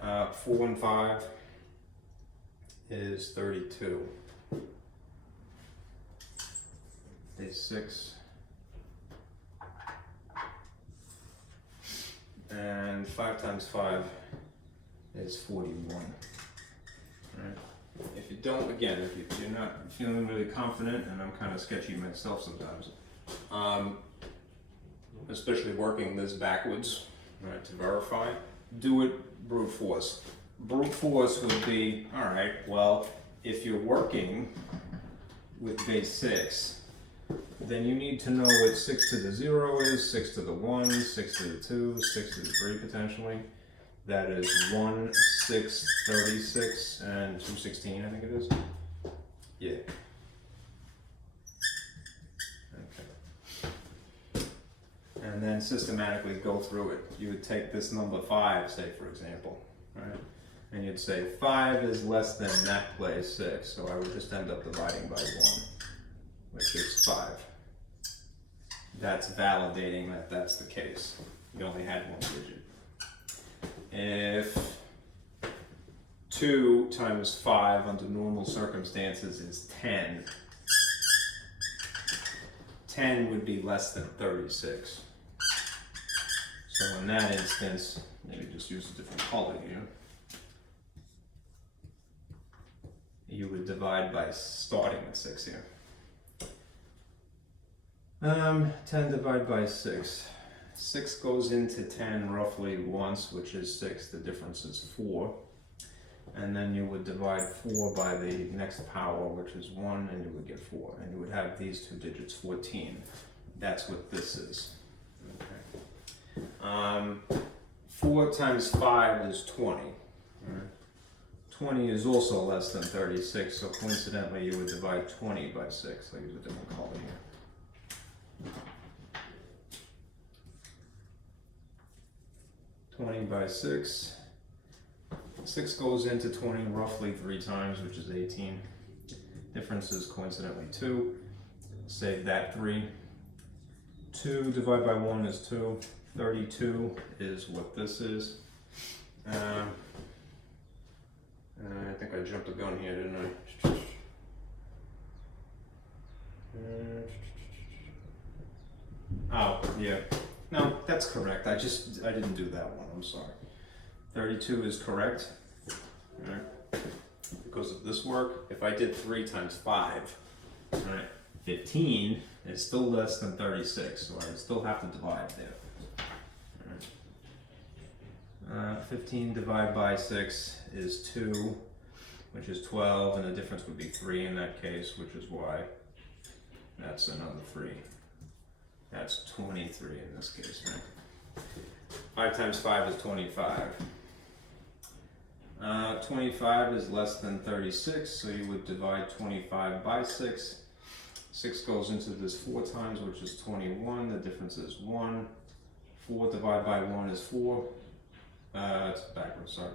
4 and 5 is 32. Base 6. And 5 times 5 is 41. Right? If you don't, again, if you're not feeling really confident, and I'm kind of sketchy myself sometimes, especially working this backwards, right, to verify, do it brute force. Brute force would be, all right, well, if you're working with base 6, then you need to know what 6 to the 0 is, 6 to the 1, 6 to the 2, 6 to the 3 potentially. That is 1, 6, 36, and 216, I think it is. Yeah. Okay. And then systematically go through it. You would take this number 5, say, for example, right? And you'd say 5 is less than that place 6, so I would just end up dividing by 1, which is 5. That's validating that that's the case. You only had one digit. If 2 times 5 under normal circumstances is 10, 10 would be less than 36. So in that instance, maybe just use a different color here. You would divide by starting at 6 here. 10 divided by 6. 6 goes into 10 roughly once, which is 6. The difference is 4. And then you would divide 4 by the next power, which is 1, and you would get 4. And you would have these two digits, 14. That's what this is. Okay. 4 times 5 is 20. Right? 20 is also less than 36, so coincidentally you would divide 20 by 6. I'll use a different color here. 20 by 6. 6 goes into 20 roughly 3 times, which is 18. Difference is coincidentally 2. Save that 3. 2 divided by 1 is 2. 32 is what this is. I think I jumped the gun here, didn't I? Oh, yeah. No, that's correct. I didn't do that one. I'm sorry. 32 is correct. All right. Because of this work, if I did 3 times 5, all right, 15 is still less than 36, so I still have to divide there. All right. 15 divided by 6 is 2, which is 12, and the difference would be 3 in that case, which is why that's another 3. That's 23 in this case, right? 5 times 5 is 25. 25 is less than 36, so you would divide 25 by 6. 6 goes into this 4 times, which is 21. The difference is 1. 4 divided by 1 is 4. It's backwards, sorry.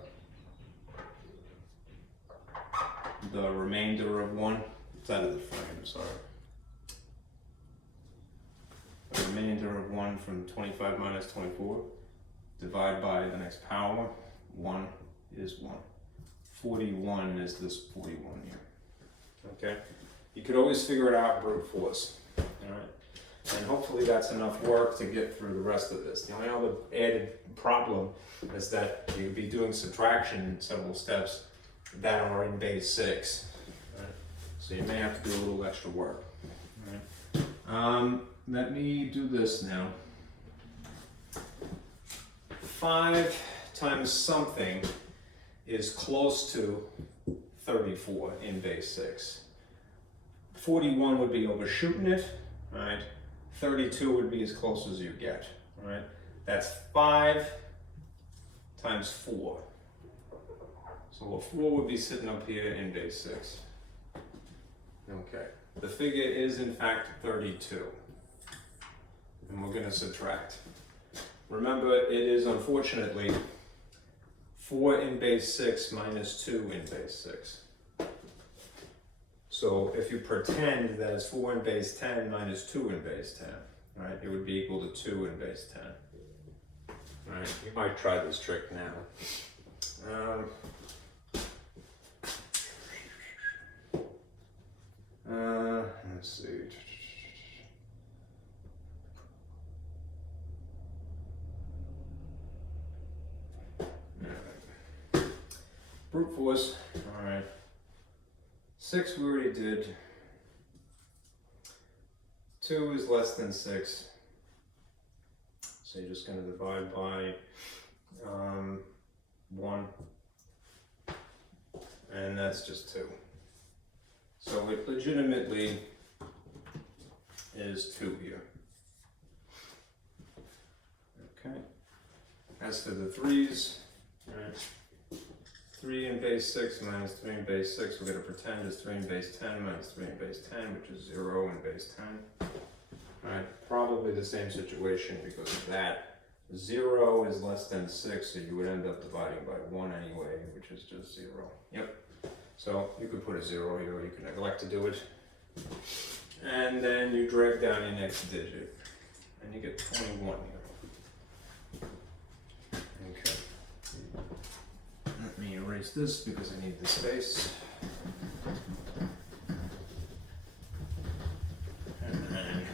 The remainder of 1, it's out of the frame, sorry. The remainder of 1 from 25 minus 24, divided by the next power, 1 is 1. 41 is this 41 here. Okay? You could always figure it out brute force. Alright? And hopefully that's enough work to get through the rest of this. The only other added problem is that you'd be doing subtraction in several steps that are in base 6. Right? So you may have to do a little extra work. Right? Let me do this now. 5 times something is close to 34 in base 6. 41 would be overshooting it, right? 32 would be as close as you get, right? That's 5 times 4. So a 4 would be sitting up here in base 6. Okay, the figure is in fact 32. And we're going to subtract. Remember, it is unfortunately 4 in base 6 minus 2 in base 6. So if you pretend that it's 4 in base 10 minus 2 in base 10, right, it would be equal to 2 in base 10. Right, you might try this trick now. Let's see. Brute force, all right. 6 we already did. 2 is less than 6. So you're just going to divide by 1. And that's just 2. So it legitimately is 2 here. Okay. As for the 3s, all right. 3 in base 6 minus 3 in base 6, we're going to pretend is 3 in base 10 minus 3 in base 10, which is 0 in base 10. Alright, probably the same situation because of that. 0 is less than 6, so you would end up dividing by 1 anyway, which is just 0. Yep. So you could put a 0 here, or you could neglect to do it. And then you drag down your next digit, and you get 21 here. Okay. Let me erase this because I need the space. And then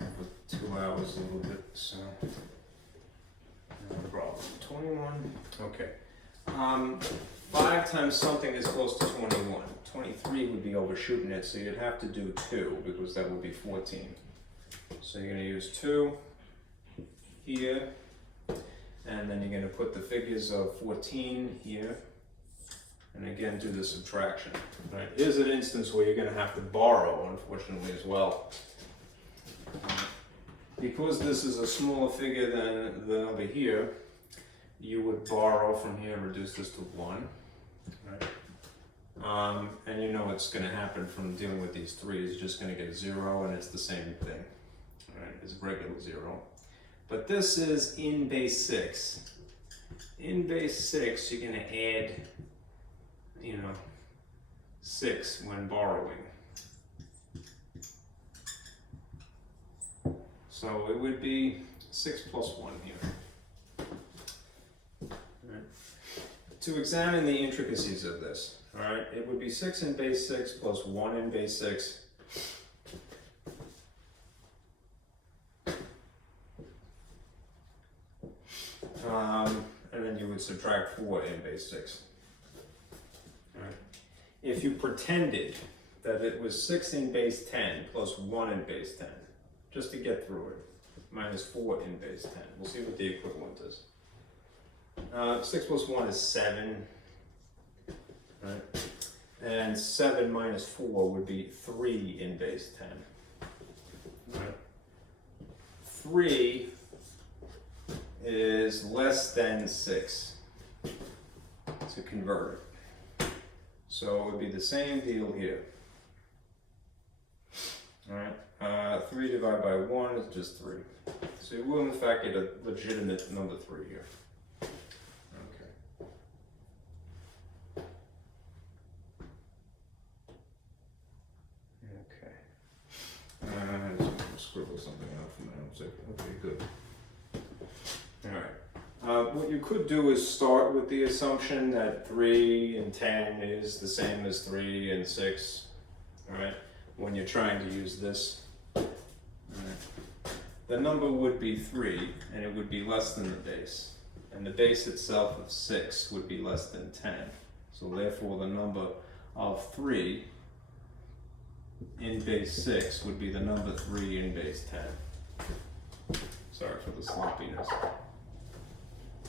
over 2 hours a little bit, so no problem. 21. Okay. 5 times something is close to 21. 23 would be overshooting it, so you'd have to do 2 because that would be 14. So you're going to use 2 here, and then you're going to put the figures of 14 here, and again do the subtraction. Right? Here's an instance where you're going to have to borrow, unfortunately, as well. Because this is a smaller figure than over here, you would borrow from here and reduce this to 1. Right? And you know what's going to happen from dealing with these 3 is just going to get 0, and it's the same thing. Right, it's regular 0. But this is in base 6. In base 6, you're going to add, 6 when borrowing. So it would be 6 plus 1 here. Right. To examine the intricacies of this, Alright, it would be 6 in base 6 plus 1 in base 6. And then you would subtract 4 in base 6. Alright. If you pretended that it was 6 in base 10 plus 1 in base 10, just to get through it, minus 4 in base 10. We'll see what the equivalent is. 6 plus 1 is 7. Right? And 7 minus 4 would be 3 in base 10. Right? 3 is less than 6 to convert it. So it would be the same deal here. Alright, 3 divided by 1 is just 3. So you will in fact get a legitimate number 3 here. Scribble something out for my own sake. Okay, good. Alright. What you could do is start with the assumption that 3 and 10 is the same as 3 and 6. Alright? When you're trying to use this. Alright. The number would be 3 and it would be less than the base. And the base itself of 6 would be less than 10. So therefore the number of 3 in base 6 would be the number 3 in base 10. Sorry for the sloppiness.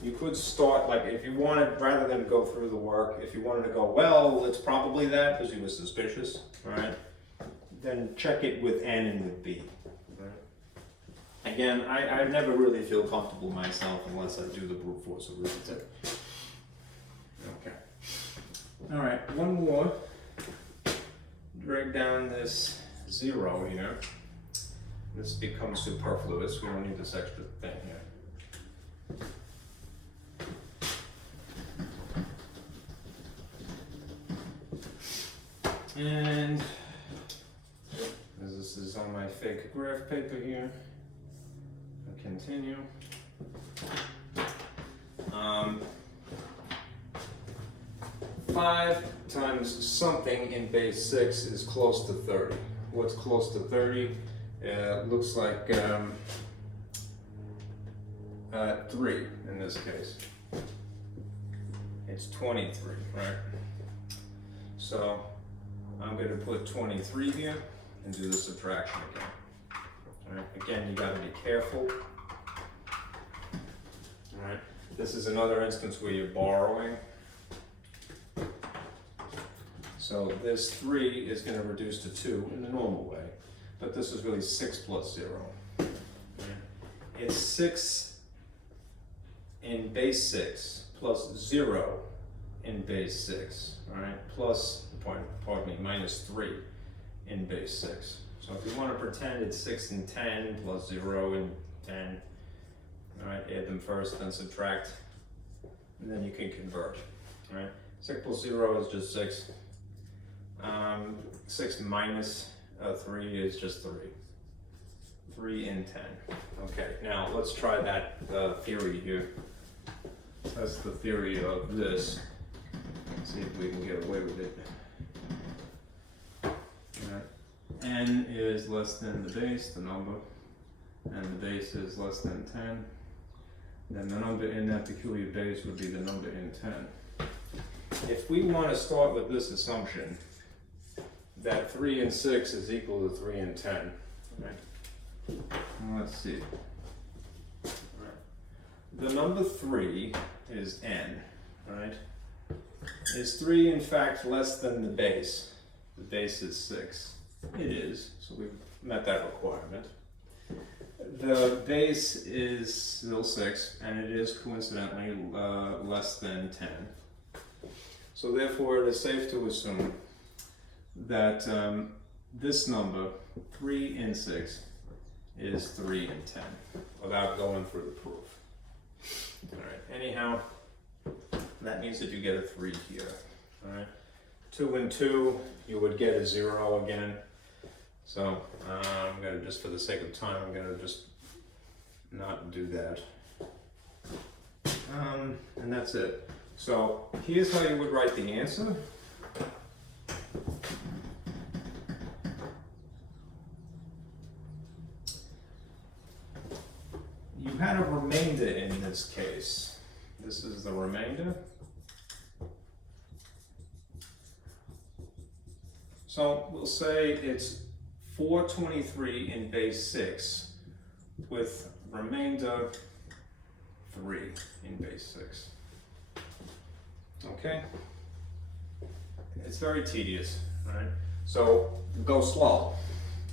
You could start, like if you wanted, rather than go through the work, if you wanted to go, well, it's probably that because you were suspicious, right? Then check it with N and with B. Right? Again, I never really feel comfortable myself unless I do the brute force arithmetic. Okay. All right, one more. Drag down this 0 here. This becomes superfluous. We don't need this extra thing here. And as this is on my fake graph paper here, I'll continue. 5 times something in base 6 is close to 30. What's close to 30? Looks like 3 in this case. It's 23, right? So I'm going to put 23 here and do the subtraction again. All right. Again, you got to be careful. All right. This is another instance where you're borrowing. So this 3 is going to reduce to 2 in the normal way, but this is really 6 plus 0. It's 6 in base 6 plus 0 in base 6, all right? Plus, pardon me, minus 3 in base 6. So if you want to pretend it's 6 and 10 plus 0 and 10, all right, add them first, then subtract, and then you can convert, all right? 6 plus 0 is just 6. 6 minus 3 is just 3. 3 in 10. Okay, now let's try that theory here. That's the theory of this. Let's see if we can get away with it. Right. N is less than the base, the number, and the base is less than 10. Then the number in that peculiar base would be the number in 10. If we want to start with this assumption, that 3 and 6 is equal to 3 and 10. Right? Let's see. Right. The number 3 is n, right? Is 3 in fact less than the base? The base is 6. It is, so we've met that requirement. The base is still 6, and it is coincidentally less than 10. So therefore it is safe to assume that this number, 3 in 6, is 3 in 10, without going through the proof. All right. Anyhow, that means that you get a 3 here. All right. 2 and 2, you would get a 0 again. So I'm going to, just for the sake of time, I'm going to just not do that. And that's it. So here's how you would write the answer. remainder in this case. This is the remainder. So we'll say it's 423 in base 6 with remainder 3 in base 6. Okay? It's very tedious, all right? So go slow,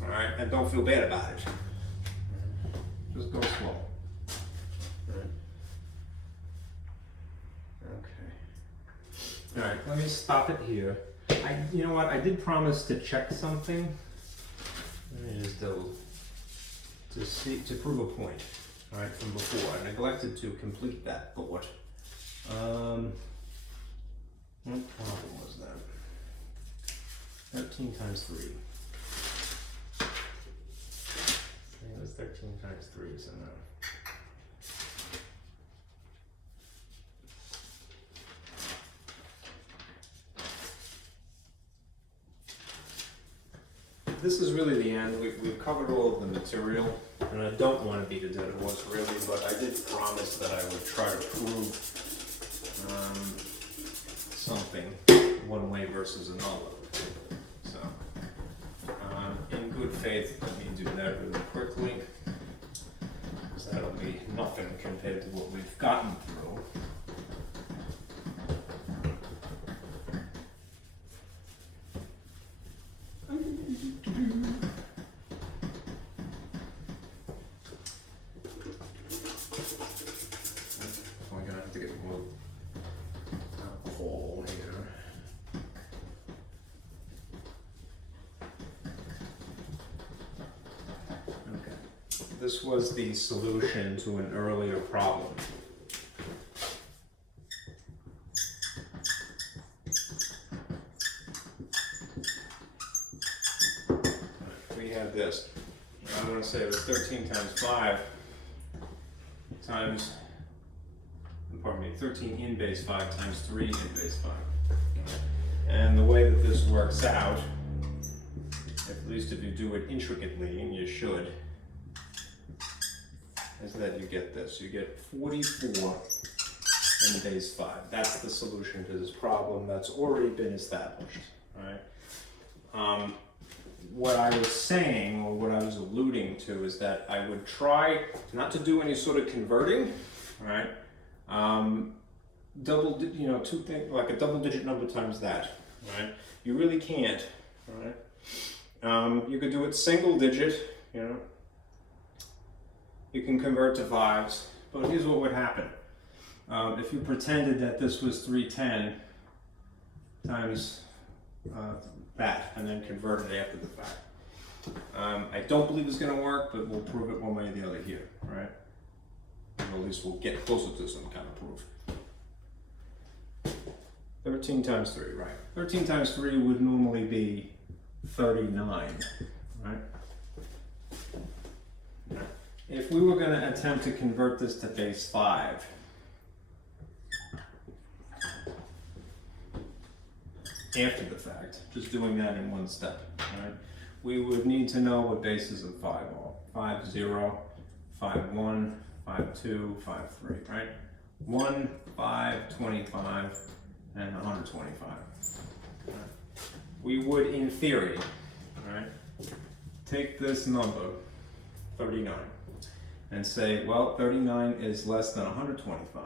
all right? And don't feel bad about it. Just go slow. All right. Okay. All right, let me stop it here. You know what? I did promise to check something. Let me just do to prove a point. All right, from before. I neglected to complete that thought. What problem was that? 13 times 3. I think it was 13 times 3, so no. This is really the end. We've covered all of the material, and I don't want to beat a dead horse really, but I did promise that I would try to prove something one way versus another. So, in good faith, let me do that really quickly, because that'll be nothing compared to what we've gotten through. This was the solution to an earlier problem. We had this. I'm going to say it was 13 times 5 times, pardon me, 13 in base 5 times 3 in base 5. And the way that this works out, at least if you do it intricately, and you should, is that you get this. You get 44 in base 5. That's the solution to this problem that's already been established. Right? What I was saying, or what I was alluding to, is that I would try not to do any sort of converting, right? Two things, like a double digit number times that, right? You really can't, right? You could do it single digit, you know. You can convert to 5s, but here's what would happen. If you pretended that this was 310 times that, and then converted after the fact. I don't believe it's going to work, but we'll prove it one way or the other here, right? Or at least we'll get closer to some kind of proof. 13 times 3, right? 13 times 3 would normally be 39, right? If we were going to attempt to convert this to base 5, after the fact, just doing that in one step, right? We would need to know what bases of 5 are. 5, 0, 5, 1, 5, 2, 5, 3, right? 1, 5, 25, and 125. Right? We would, in theory, right, take this number, 39, and say, well, 39 is less than 125.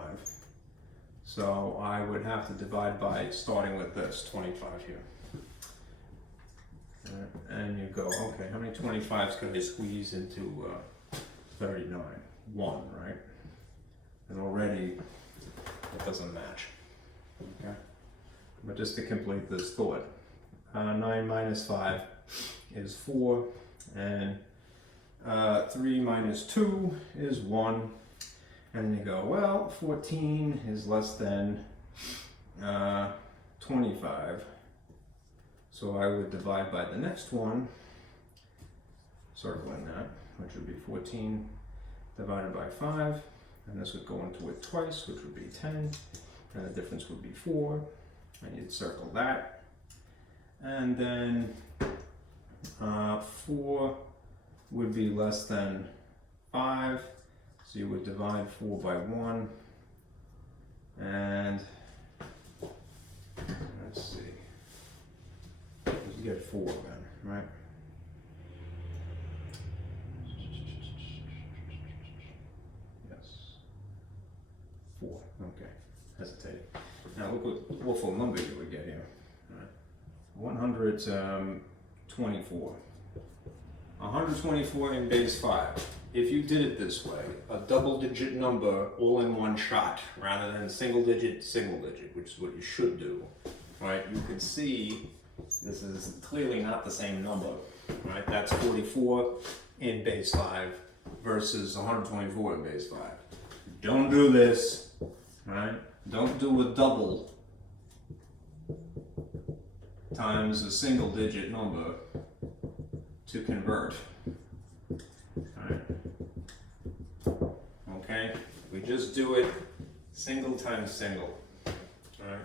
So I would have to divide by starting with this, 25 here. And you go, okay, how many 25s can I squeeze into 39? 1, right? And already it doesn't match. Okay? But just to complete this thought, 9 minus 5 is 4, and 3 minus 2 is 1. And then you go, well, 14 is less than 25. So I would divide by the next one, circling that, which would be 14 divided by 5. And this would go into it twice, which would be 10. And the difference would be 4. And you'd circle that. And then 4 would be less than 5. So you would divide 4 by 1, and let's see, you get 4 then, right? Yes, 4, okay, hesitate. Now look what awful number you would get here, right? 124. 124 in base 5. If you did it this way, a double-digit number all in one shot, rather than single digit, which is what you should do, right? You can see this is clearly not the same number, right? That's 44 in base 5 versus 124 in base 5. Don't do this, right? Don't do a double times a single digit number to convert. Alright. Okay? We just do it single times single. Alright?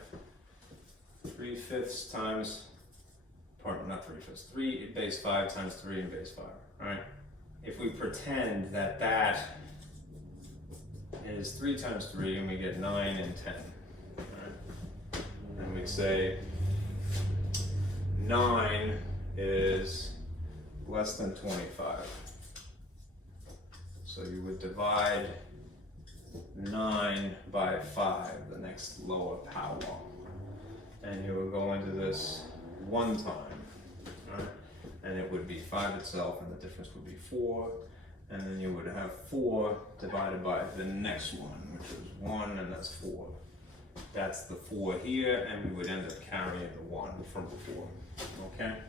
3/5 times, pardon, not 3/5, 3 in base 5 times 3 in base 5. Alright? If we pretend that that is 3 times 3 and we get 9 and 10. Alright? And we say 9 is less than 25. So you would divide 9 by 5, the next lower power. And you would go into this one time, right? And it would be 5 itself, and the difference would be 4. And then you would have 4 divided by the next one, which is 1, and that's 4. That's the 4 here, and we would end up carrying the 1 from before, okay?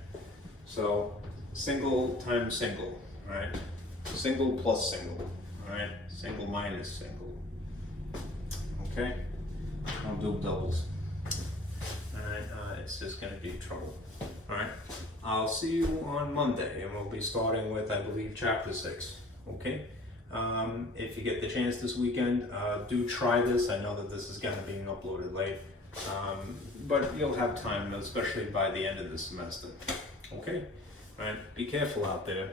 So single times single, right? Single plus single, right? Single minus single, okay? Don't do doubles, all right? It's just gonna be trouble, all right? I'll see you on Monday, and we'll be starting with, I believe, chapter 6, okay? If you get the chance this weekend, do try this. I know that this is gonna be uploaded late, but you'll have time, especially by the end of the semester, okay? All right, be careful out there.